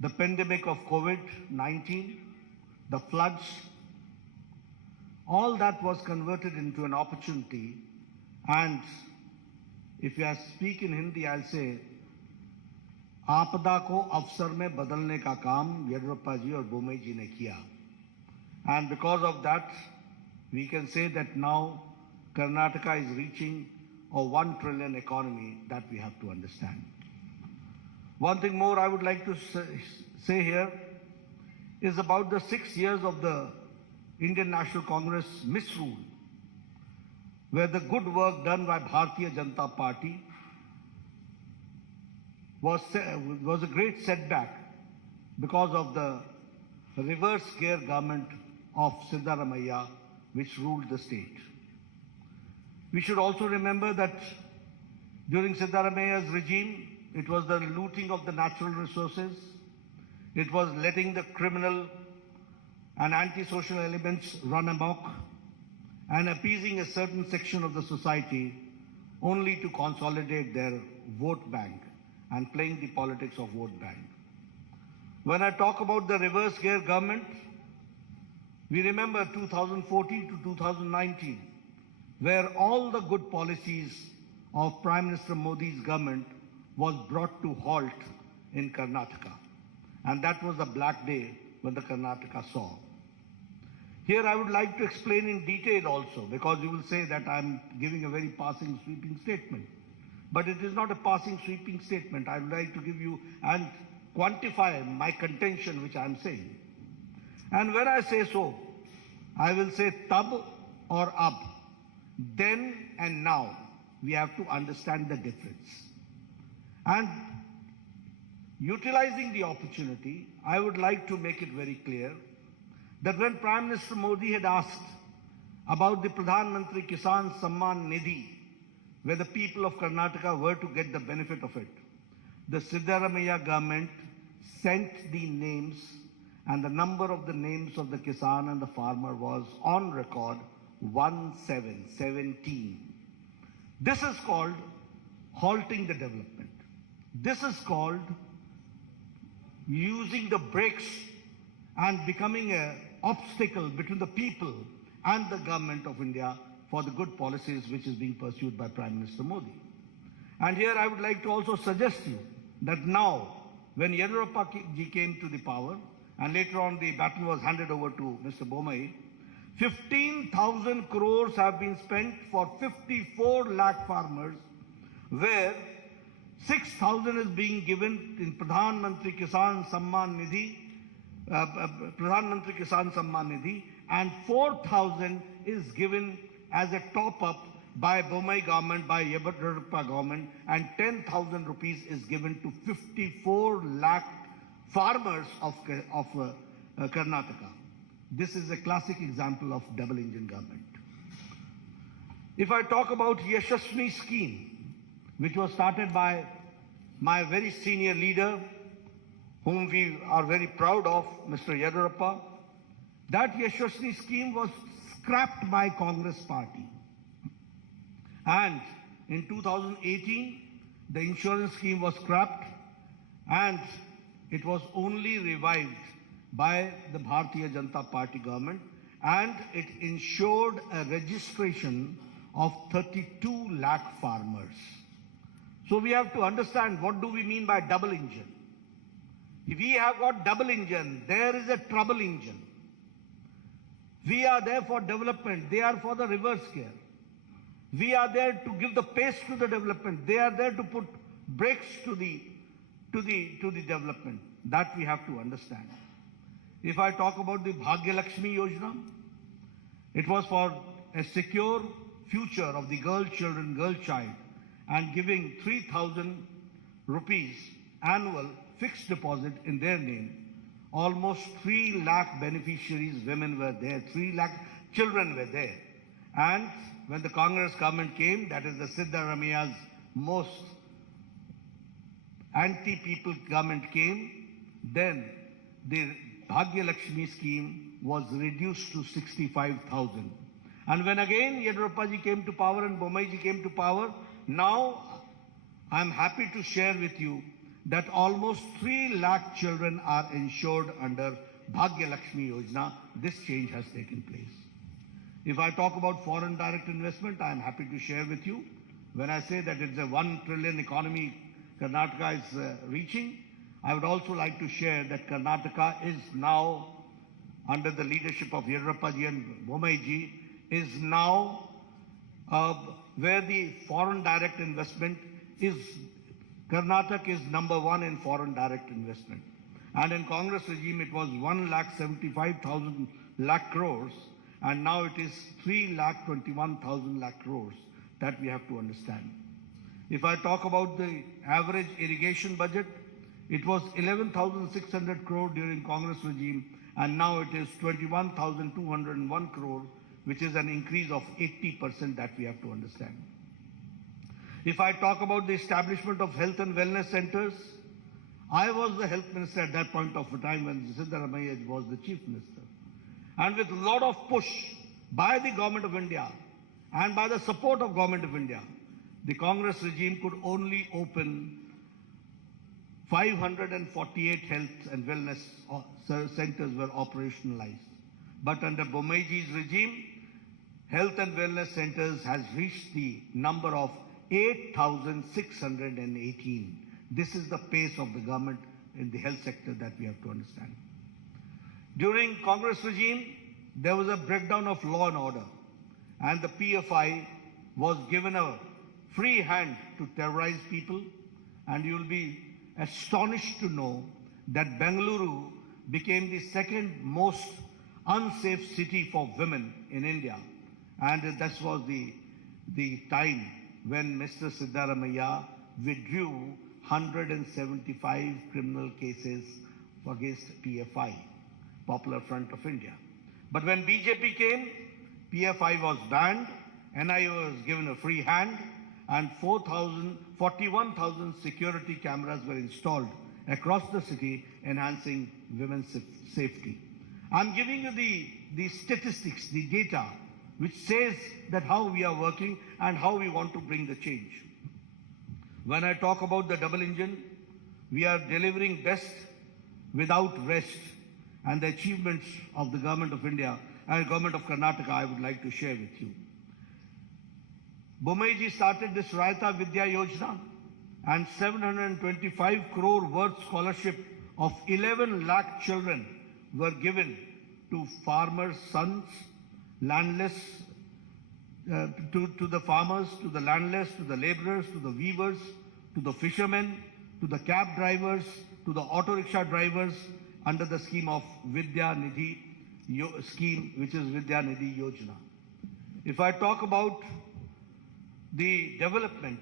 The pandemic of COVID-19, the floods, all that was converted into an opportunity. And if I speak in Hindi, I'll say, आपदा को अवसर में बदलने का काम येदियुरप्पा जी और बोम्मई जी ने किया. And because of that, we can say that now Karnataka is reaching a 1 trillion economy that we have to understand. One thing more I would like to say here is about the 6 years of the Indian National Congress misrule, where the good work done by Bharatiya Janata Party was a great setback because of the reverse gear government of Siddaramaiah, which ruled the state. We should also remember that during Siddaramaiah's regime, it was the looting of the natural resources, it was letting the criminal and antisocial elements run amok, and appeasing a certain section of the society only to consolidate their vote bank and playing the politics of vote bank. When I talk about the reverse gear government, we remember 2014 to 2019, where all the good policies of Prime Minister Modi's government was brought to halt in Karnataka. And that was a black day when the Karnataka saw. Here I would like to explain in detail also, because you will say that I'm giving a very passing, sweeping statement. But it is not a passing, sweeping statement. I would like to give you and quantify my contention which I am saying. And when I say so, I will say tab or ab. Then and now, we have to understand the difference. And utilizing the opportunity, I would like to make it very clear that when Prime Minister Modi had asked about the Pradhan Mantri Kisan Samman Nidhi, where the people of Karnataka were to get the benefit of it, the Siddaramaiah government sent the names, and the number of the names of the Kisan and the farmer was on record 1717. This is called halting the development. This is called using the brakes and becoming an obstacle between the people and the government of India for the good policies which is being pursued by Prime Minister Modi. And here I would like to also suggest you that now, when Yediyurappa ji came to the power, and later on the baton was handed over to Mr. Bommai, 15,000 crores have been spent for 54 lakh farmers, where 6,000 is being given in Pradhan Mantri Kisan Samman Nidhi, and 4,000 is given as a top-up by Bommai government, by Yediyurappa government, and 10,000 rupees is given to 54 lakh farmers of Karnataka. This is a classic example of double engine government. If I talk about Yashasvi scheme, which was started by my very senior leader, whom we are very proud of, Mr. Yediyurappa, that Yashasvi scheme was scrapped by Congress party. And in 2018, the insurance scheme was scrapped and it was only revived by the Bharatiya Janata Party government, and it ensured a registration of 32 lakh farmers. So we have to understand, what do we mean by double engine? If we have got double engine, there is a trouble engine. We are there for development, they are for the reverse gear. We are there to give the pace to the development. They are there to put brakes to the development. That we have to understand. If I talk about the Bhagya Lakshmi Yojana, it was for a secure future of the girl child, and giving 3,000 rupees annual fixed deposit in their name. Almost 3 lakh beneficiaries, women were there, 3 lakh children were there. And when the Congress government came, that is the Siddaramaia's most anti-people government came, then the Bhagya Lakshmi scheme was reduced to 65,000. And when again Yediyurappa ji came to power and Bommai ji came to power, now I am happy to share with you that almost 3 lakh children are insured under Bhagya Lakshmi Yojana. This change has taken place. If I talk about foreign direct investment, I am happy to share with you. When I say that it's a 1 trillion economy Karnataka is reaching, I would also like to share that Karnataka is now, under the leadership of Yediyurappa ji and Bommai ji, is now where the foreign direct investment is, Karnataka is number 1 in foreign direct investment. And in Congress regime, it was 1,75,000 lakh crores, and now it is 3,21,000 lakh crores. That we have to understand. If I talk about the average irrigation budget, it was 11,600 crore during Congress regime, and now it is 21,201 crore, which is an increase of 80%. That we have to understand. If I talk about the establishment of health and wellness centers, I was the health minister at that point of time when Siddaramaiah was the chief minister. And with a lot of push by the government of India and by the support of government of India, the Congress regime could only open 548 health and wellness centers were operationalized. But under Bommai ji's regime, health and wellness centers has reached the number of 8,618. This is the pace of the government in the health sector that we have to understand. During Congress regime, there was a breakdown of law and order, and the PFI was given a free hand to terrorize people, and you will be astonished to know that Bengaluru became the second most unsafe city for women in India. And that was the time when Mr. Siddaramaiah withdrew 175 criminal cases against PFI, Popular Front of India. But when BJP came, PFI was banned, NIA was given a free hand, and 41,000 security cameras were installed across the city, enhancing women's safety. I'm giving you the statistics, the data, which says that how we are working and how we want to bring the change. When I talk about the double engine, we are delivering best without rest, and the achievements of the government of India and government of Karnataka I would like to share with you. Bommai ji started this Raita Vidya Yojana, and 725 crore worth scholarship of 11 lakh children were given to farmers' sons, landless, to the farmers, to the landless, to the laborers, to the weavers, to the fishermen, to the cab drivers, to the auto rickshaw drivers under the scheme of Vidya Nidhi scheme, which is Vidya Nidhi Yojana. If I talk about the development,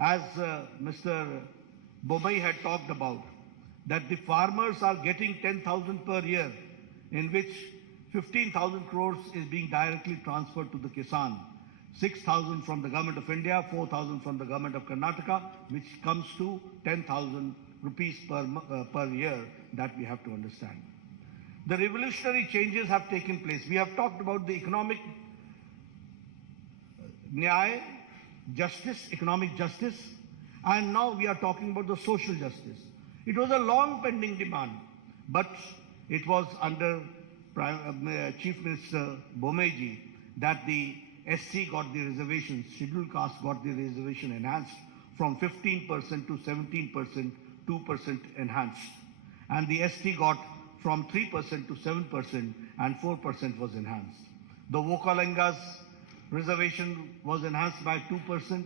as Mr. Bommai had talked about, that the farmers are getting 10,000 per year, in which 15,000 crores is being directly transferred to the Kisan, 6,000 from the Government of India, 4,000 from the Government of Karnataka, which comes to 10,000 rupees per year, that we have to understand. The revolutionary changes have taken place. We have talked about the economic nyaya, justice, economic justice, and now we are talking about the social justice. It was a long pending demand, but it was under Chief Minister Bommai ji that the SC got the reservations, scheduled caste got the reservation enhanced from 15% to 17%, 2% enhanced. And the ST got from 3% to 7% and 4% was enhanced. The Vokalingas reservation was enhanced by 2%.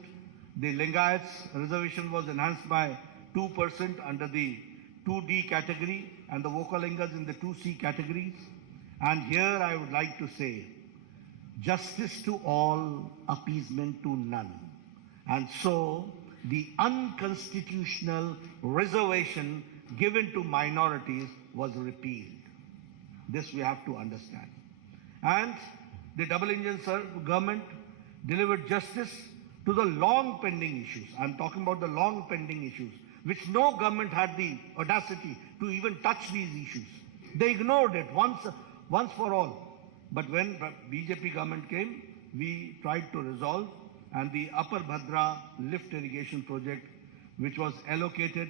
The Lingayats reservation was enhanced by 2% under the 2D category and the Vokalingas in the 2C categories. And here I would like to say, justice to all, appeasement to none. And so the unconstitutional reservation given to minorities was repealed. This we have to understand. And the double engine government delivered justice to the long pending issues. I'm talking about the long pending issues, which no government had the audacity to even touch these issues. They ignored it once for all. But when BJP government came, we tried to resolve, and the Upper Bhadra lift irrigation project, which was allocated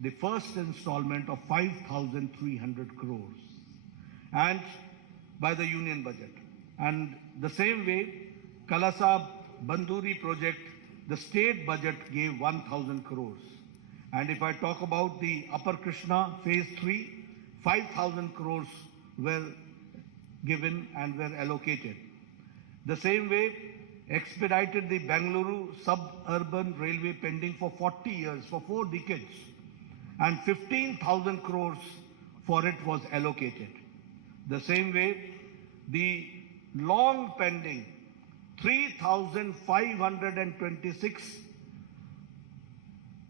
the first installment of 5,300 crores and by the union budget. And the same way, Kalasa Banduri project, the state budget gave 1,000 crores. And if I talk about the Upper Krishna phase 3, 5,000 crores were given and were allocated. The same way, expedited the Bengaluru suburban railway pending for 40 years, for 4 decades, and 15,000 crores for it was allocated. The same way, the long pending 3,526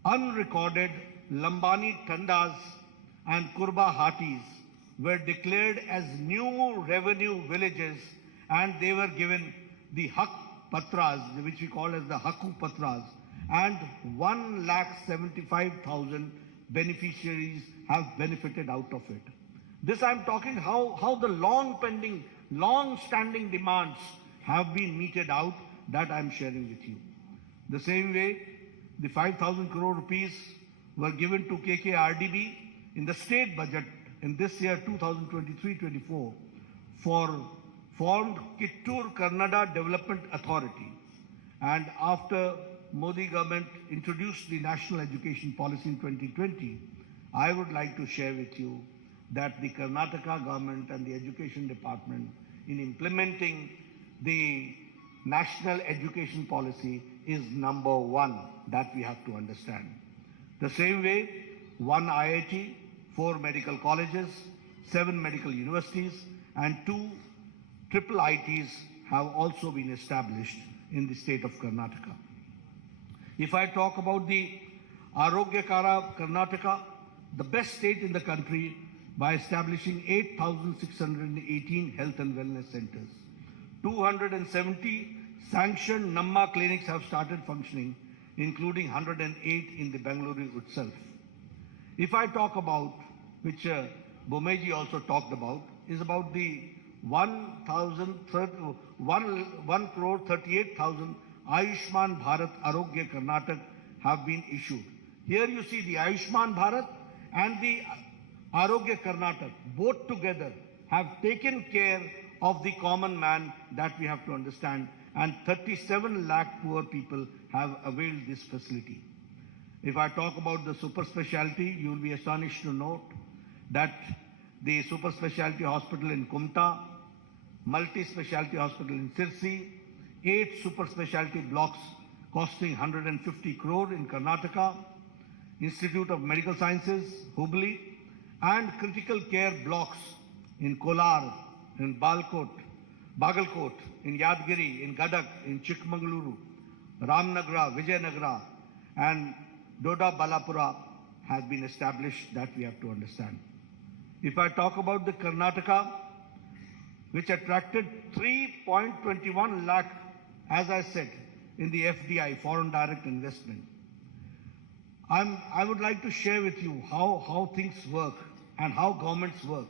unrecorded Lambani Tandas and Kurba Hatis were declared as new revenue villages, and they were given the Hak Patras, which we call as the Haku Patras, and 1,75,000 beneficiaries have benefited out of it. This I'm talking how the long pending, long standing demands have been meted out, that I'm sharing with you. The same way, the 5,000 crore rupees were given to KKRDB in the state budget in this year 2023-24 for formed Kittur Kannada Development Authority. And after Modi government introduced the national education policy in 2020, I would like to share with you that the Karnataka government and the education department, in implementing the national education policy, is number one. That we have to understand. The same way, 1 IIT, 4 medical colleges, 7 medical universities, and 2 triple ITs have also been established in the state of Karnataka. If I talk about the Arogyakara Karnataka, the best state in the country, by establishing 8,618 health and wellness centers. 270 sanctioned Namma clinics have started functioning, including 108 in the Bengaluru itself. If I talk about, which Bommai ji also talked about, is about the 1,38,000 Ayushman Bharat Arogya Karnataka have been issued. Here you see the Ayushman Bharat and the Arogya Karnataka, both together have taken care of the common man, that we have to understand, and 37 lakh poor people have availed this facility. If I talk about the super specialty, you will be astonished to note that the super specialty hospital in Kumta, multi-specialty hospital in Sirsi, 8 super specialty blocks costing 150 crore in Karnataka, Institute of Medical Sciences, Hubli, and critical care blocks in Kolar, in Bagalkot, in Yadgiri, in Gadag, in Chikmagaluru, Ramnagara, Vijayanagara, and Doda Balapura has been established. That we have to understand. If I talk about the Karnataka, which attracted 3.21 lakh, as I said, in the FDI, foreign direct investment. I would like to share with you how things work and how governments work.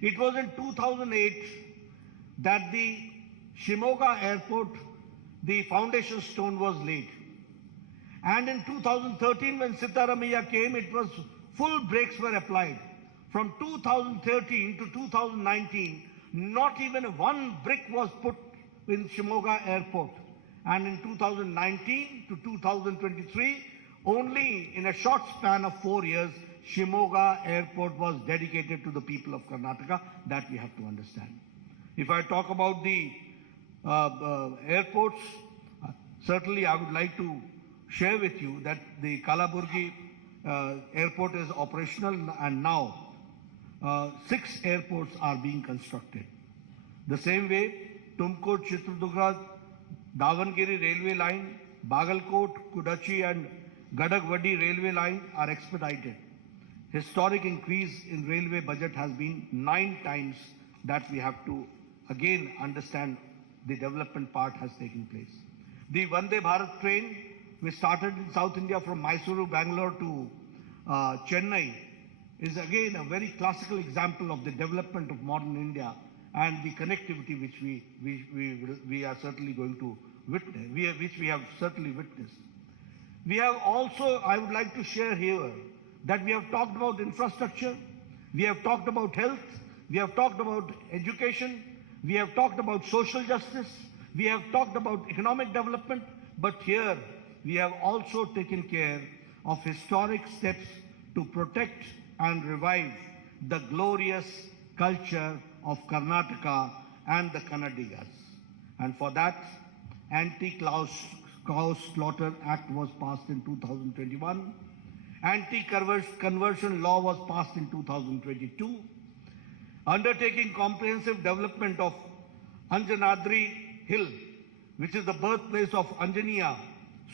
It was in 2008 that the Shimoga airport, the foundation stone was laid. And in 2013, when Sitaramaiah came, it was full brakes were applied. From 2013 to 2019, not even one brick was put in Shimoga airport. And in 2019 to 2023, only in a short span of 4 years, Shimoga airport was dedicated to the people of Karnataka. That we have to understand. If I talk about the airports, certainly I would like to share with you that the Kalaburgi airport is operational, and now 6 airports are being constructed. The same way, Tumkur, Chitradurga, Davangere railway line, Bagalkot, Kudachi and Gadag-Vadi railway line are expedited. Historic increase in railway budget has been 9 times. That we have to again understand the development part has taken place. The Vande Bharat train, which started in South India from Mysuru, Bangalore to Chennai, is again a very classical example of the development of modern India and the connectivity which we are certainly going to witness, which we have certainly witnessed. We have also, I would like to share here, that we have talked about infrastructure, we have talked about health, we have talked about education, we have talked about social justice, we have talked about economic development, but here we have also taken care of historic steps to protect and revive the glorious culture of Karnataka and the Kannadigas. And for that, Anti-Cow Slaughter Act was passed in 2021. Anti-conversion law was passed in 2022. Undertaking comprehensive development of Anjanadri Hill, which is the birthplace of Anjaneya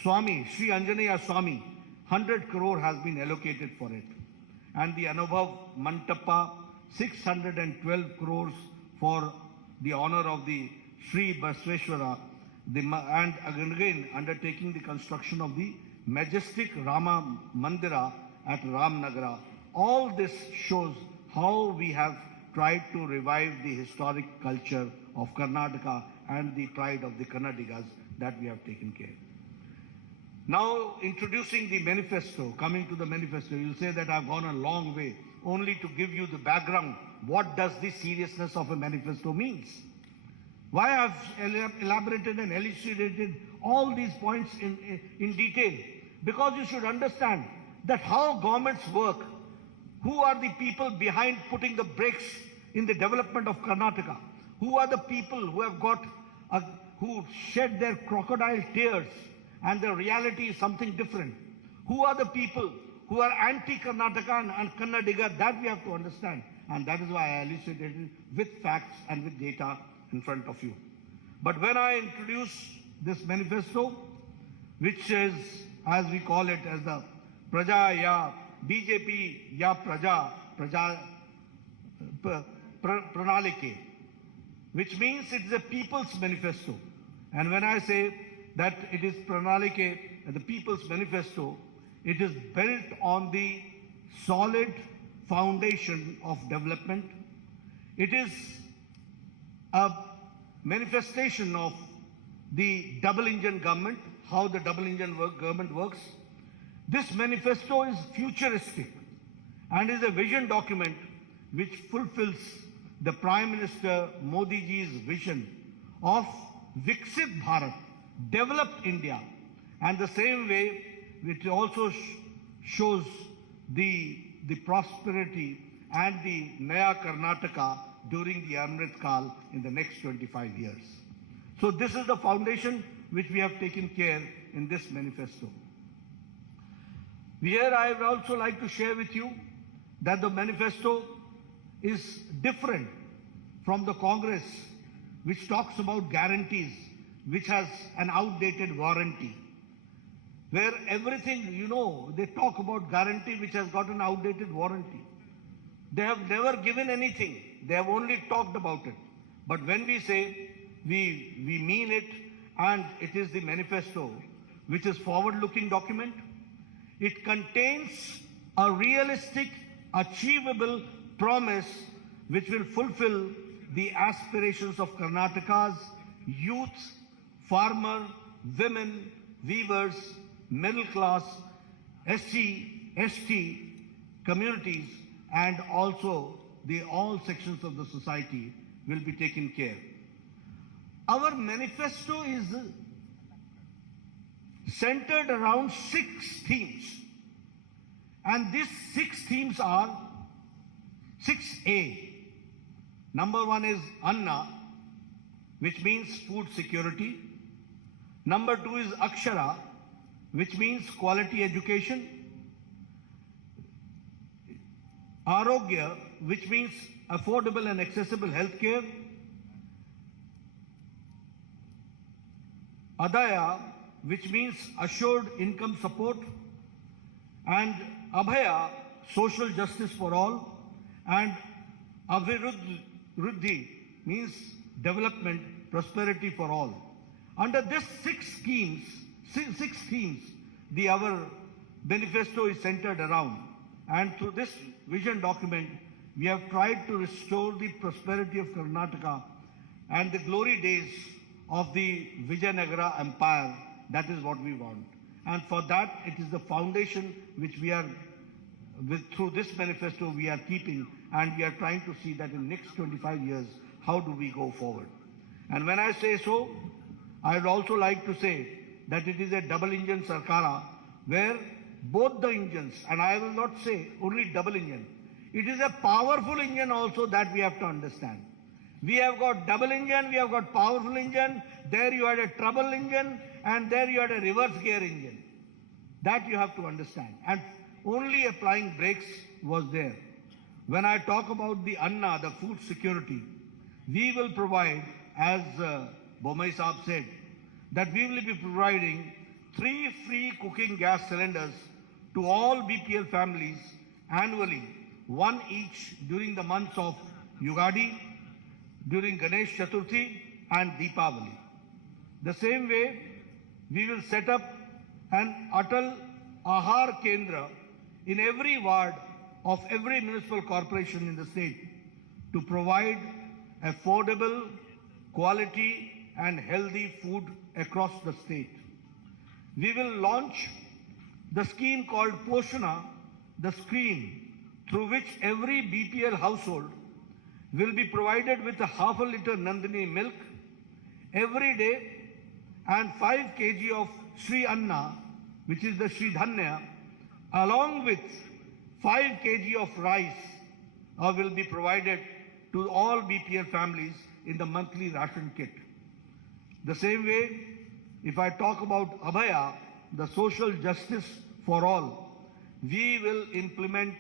Swami, Sri Anjaneya Swami, 100 crore has been allocated for it. And the Anubhav Mantapa, 612 crores for the honor of the Sri Basveshwara, and again undertaking the construction of the majestic Rama Mandira at Ramnagara. All this shows how we have tried to revive the historic culture of Karnataka and the pride of the Kannadigas. That we have taken care. Now introducing the manifesto, coming to the manifesto, you'll say that I've gone a long way only to give you the background. What does the seriousness of a manifesto means? Why I've elaborated and elucidated all these points in detail? Because you should understand that how governments work, who are the people behind putting the brakes in the development of Karnataka, who are the people who have who shed their crocodile tears and the reality is something different. Who are the people who are anti-Karnataka and Kannadiga? That we have to understand. And that is why I elucidated with facts and with data in front of you. But when I introduce this manifesto, which is, as we call it, as the Praja Ya BJP Ya Praja Pranalike, which means it is a people's manifesto. And when I say that it is Pranalike, the people's manifesto, it is built on the solid foundation of development. It is a manifestation of the double engine government, how the double engine government works. This manifesto is futuristic and is a vision document which fulfills the Prime Minister Modi ji's vision of Viksit Bharat, developed India. And the same way, which also shows the prosperity and the Naya Karnataka during the Amrit Kal in the next 25 years. So this is the foundation which we have taken care in this manifesto. Here I would also like to share with you that the manifesto is different from the Congress, which talks about guarantees, which has an outdated warranty. Where everything, they talk about guarantee which has got an outdated warranty. They have never given anything. They have only talked about it. But when we say we mean it, and it is the manifesto, which is forward-looking document, it contains a realistic, achievable promise which will fulfill the aspirations of Karnataka's youth, farmer, women, weavers, middle class, SC, ST communities, and also all sections of the society will be taken care. Our manifesto is centered around 6 themes. And these 6 themes are 6A. Number 1 is Anna, which means food security. Number 2 is Akshara, which means quality education. Arogya, which means affordable and accessible health care. Adaya, which means assured income support. And Abhaya, social justice for all. And Aviruddhi means development, prosperity for all. Under this 6 themes, our manifesto is centered around. And through this vision document, we have tried to restore the prosperity of Karnataka and the glory days of the Vijayanagara Empire. That is what we want. And for that, it is the foundation which we are, through this manifesto, we are keeping, and we are trying to see that in next 25 years, how do we go forward. And when I say so, I would also like to say that it is a double-engine Sarkara, where both the engines, and I will not say only double engine, it is a powerful engine also that we have to understand. We have got double engine, we have got powerful engine, there you had a trouble engine, and there you had a reverse gear engine. That you have to understand. And only applying brakes was there. When I talk about the Anna, the food security, we will provide, as Bommai Saab said, that we will be providing 3 free cooking gas cylinders to all BPL families annually, 1 each during the months of Yugadi, during Ganesh Chaturthi and Deepavali. The same way, we will set up an Atal Ahar Kendra in every ward of every municipal corporation in the state to provide affordable, quality and healthy food across the state. We will launch the scheme called Poshana, the scheme through which every BPL household will be provided with a half a liter Nandini milk every day and 5 kg of Sri Anna, which is the Sri Dhanya, along with 5 kg of rice will be provided to all BPL families in the monthly ration kit. The same way, if I talk about Abhaya, the social justice for all, we will implement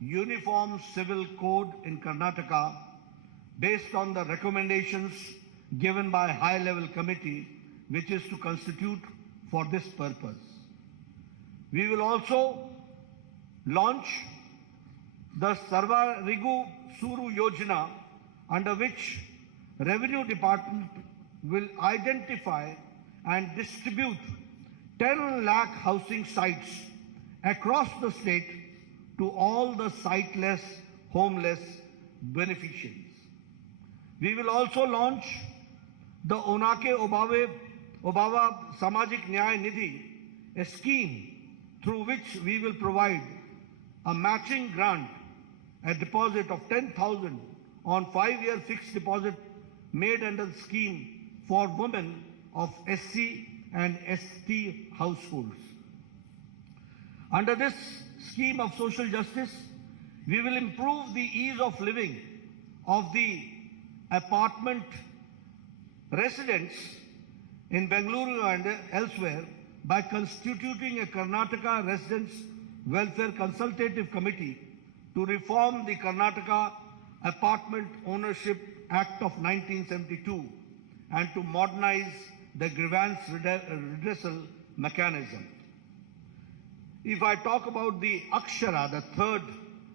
uniform civil code in Karnataka based on the recommendations given by high-level committee, which is to constitute for this purpose. We will also launch the Sarva Rigu Suru Yojana, under which Revenue Department will identify and distribute 10 lakh housing sites across the state to all the siteless, homeless beneficiaries. We will also launch the Onake Obava Samajik Nyaya Nidhi, a scheme through which we will provide a matching grant, a deposit of 10,000 on 5-year fixed deposit made under the scheme for women of SC and ST households. Under this scheme of social justice, we will improve the ease of living of the apartment residents in Bengaluru and elsewhere by constituting a Karnataka Residents Welfare Consultative Committee to reform the Karnataka Apartment Ownership Act of 1972 and to modernize the grievance redressal mechanism. If I talk about the Akshara, the third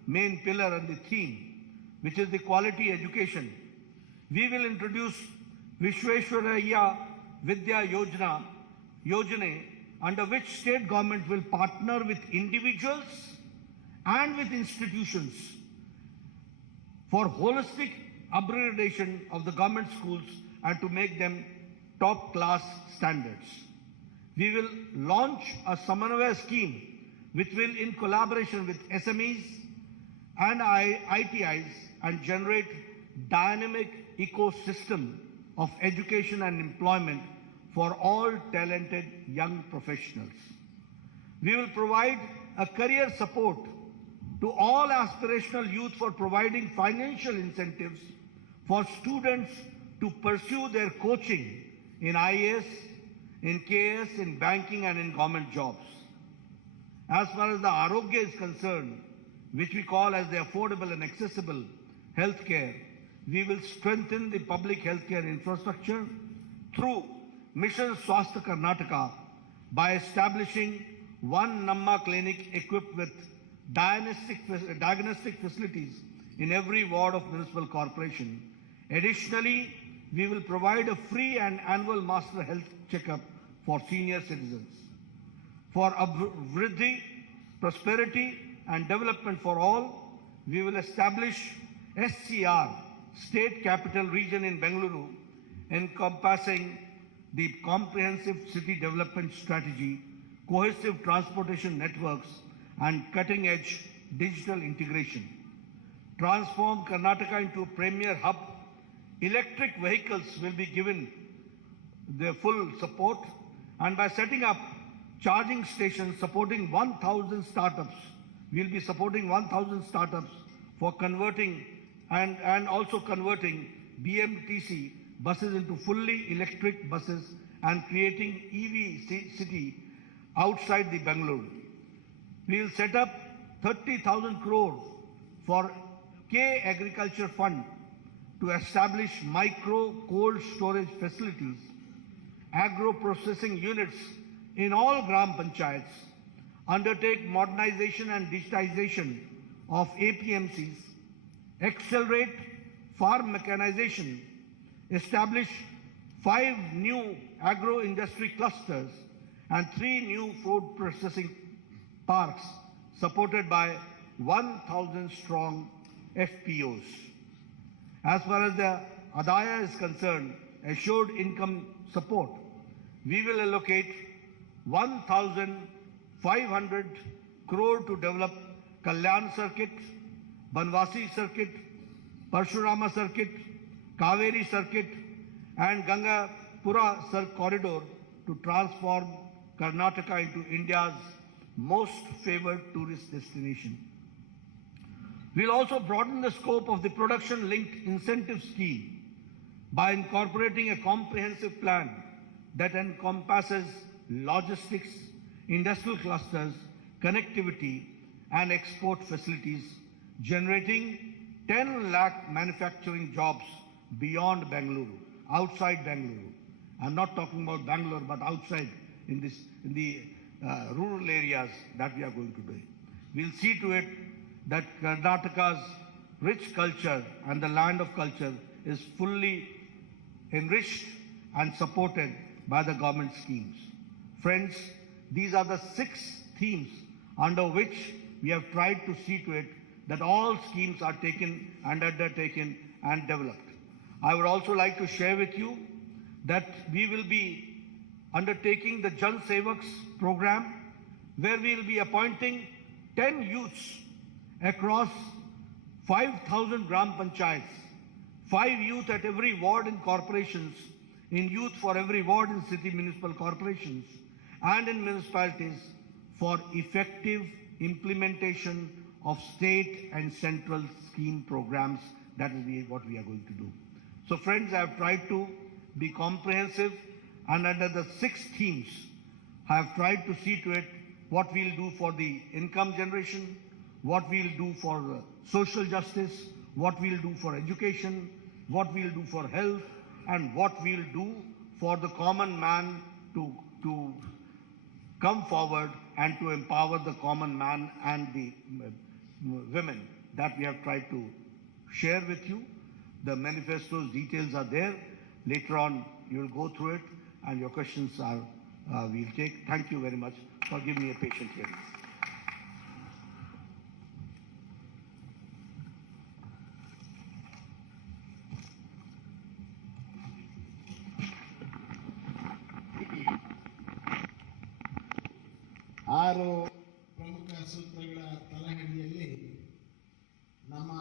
main pillar and the theme, which is the quality education, we will introduce Vishweshwaraya Vidya Yojana, under which state government will partner with individuals and with institutions for holistic upgradation of the government schools and to make them top class standards. We will launch a Samanvaya scheme which will, in collaboration with SMEs and ITIs, and generate dynamic ecosystem of education and employment for all talented young professionals. We will provide a career support to all aspirational youth for providing financial incentives for students to pursue their coaching in IAS, in KS, in banking and in government jobs. As far as the Arogya is concerned, which we call as the affordable and accessible healthcare, we will strengthen the public healthcare infrastructure through Mission Swasthya Karnataka by establishing one Namma clinic equipped with diagnostic facilities in every ward of municipal corporation. Additionally, we will provide a free and annual master health checkup for senior citizens. For Vriddhi, prosperity and development for all, we will establish SCR, State Capital Region in Bengaluru, encompassing the comprehensive city development strategy, cohesive transportation networks, and cutting-edge digital integration. Transform Karnataka into a premier hub. Electric vehicles will be given their full support, and by setting up charging stations supporting 1,000 startups, we will be supporting 1,000 startups for converting and also converting BMTC buses into fully electric buses and creating EV city outside the Bengaluru. We will set up 30,000 crore for K Agriculture Fund to establish micro cold storage facilities, agro processing units in all Gram Panchayats, undertake modernization and digitization of APMCs, accelerate farm mechanization, establish 5 new agro-industry clusters and 3 new food processing parks supported by 1,000 strong FPOs. As far as the Adaya is concerned, assured income support, we will allocate 1,500 crore to develop Kalyan Circuit, Banwasi Circuit, Parshurama Circuit, Kaveri Circuit and Gangapura Corridor to transform Karnataka into India's most favored tourist destination. We'll also broaden the scope of the production-linked incentive scheme by incorporating a comprehensive plan that encompasses logistics, industrial clusters, connectivity and export facilities, generating 10 lakh manufacturing jobs beyond Bengaluru, outside Bengaluru. I'm not talking about Bangalore, but outside in the rural areas that we are going to do. We'll see to it that Karnataka's rich culture and the land of culture is fully enriched and supported by the government schemes. Friends, these are the 6 themes under which we have tried to see to it that all schemes are taken and undertaken and developed. I would also like to share with you that we will be undertaking the Jan Sevaks program, where we will be appointing 10 youths across 5,000 Gram Panchayats, 5 youth at every ward in corporations, in youth for every ward in city municipal corporations, and in municipalities for effective implementation of state and central scheme programs. That is what we are going to do. So friends, I have tried to be comprehensive, and under the 6 themes, I have tried to see to it what we'll do for the income generation, what we'll do for social justice, what we'll do for education, what we'll do for health, and what we'll do for the common man to come forward and to empower the common man and the women. That we have tried to share with you. The manifesto's details are there. Later on, you will go through it, and your questions are we'll take. Thank you very much for giving me a patient hearing. ಆರು ಪ್ರಮುಖ ಸೂತ್ರಗಳ ತಲಹದಿಯಲ್ಲಿ ನಮ್ಮ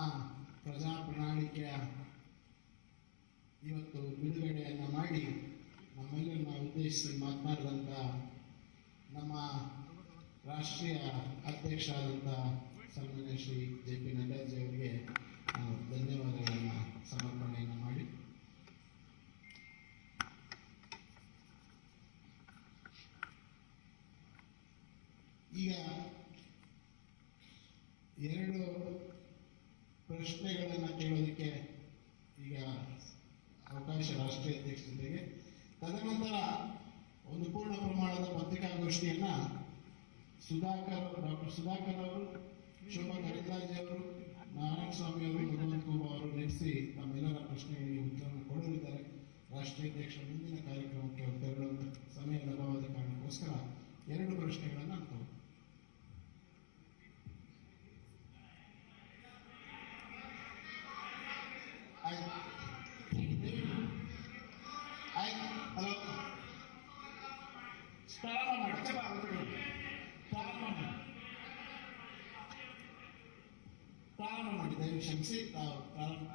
ಪ್ರಜಾ ಪ್ರಣಾಳಿಕೆಯ ಇವತ್ತು ಬಿಡುಗಡೆಯನ್ನು ಮಾಡಿ ನಮ್ಮೆಲ್ಲರನ್ನ ಉದ್ದೇಶಿಸಿ ಮಾತನಾಡಿದಂಥ ನಮ್ಮ ರಾಷ್ಟ್ರೀಯ ಅಧ್ಯಕ್ಷರಾದಂಥ ಸನ್ಮಾನ್ಯ ಶ್ರೀ JP ನಡ್ಡಾಜಿ ಅವರಿಗೆ ನಾವು ಧನ್ಯವಾದಗಳನ್ನು ಸಮರ್ಪಣೆಯನ್ನು ಮಾಡಿ ಈಗ 2 ಪ್ರಶ್ನೆಗಳನ್ನು ಕೇಳೋದಕ್ಕೆ ಈಗ ಅವಕಾಶ ರಾಷ್ಟ್ರೀಯ ಅಧ್ಯಕ್ಷ ಜೊತೆಗೆ. ತದನಂತರ ಒಂದು ಪೂರ್ಣ ಪ್ರಮಾಣದ ಪತ್ರಿಕಾಗೋಷ್ಠಿಯನ್ನ ಡಾಕ್ಟರ್ ಸುಧಾಕರ್ ಅವರು, ಶೋಭಾ ಕರಂದ್ಲಾಜೆ ಅವರು, ನಾರಾಯಣ ಸ್ವಾಮಿ ಅವರು, ಭಗವಂತ ಖೂಬಾ ಅವರು ನಡೆಸಿ ತಮ್ಮೆಲ್ಲರ ಪ್ರಶ್ನೆಗಳಿಗೆ ಉತ್ತರವನ್ನು ಕೊಡಲಿದ್ದಾರೆ. ರಾಷ್ಟ್ರೀಯ ಅಧ್ಯಕ್ಷರ ಮುಂದಿನ ಕಾರ್ಯಕ್ರಮಕ್ಕೆ ತೆರಳುವ ಸಮಯ ಲಭ್ಯವಾದ ಕಾರಣಕ್ಕೋಸ್ಕರ 2 ಪ್ರಶ್ನೆಗಳನ್ನು ನಾನು ಹಲೋ ಪ್ರಾರಂಭ ಮಾಡಿ ದಯವಿಟ್ಟು ಕ್ಷಮಿಸಿ ಪ್ರಾರಂಭ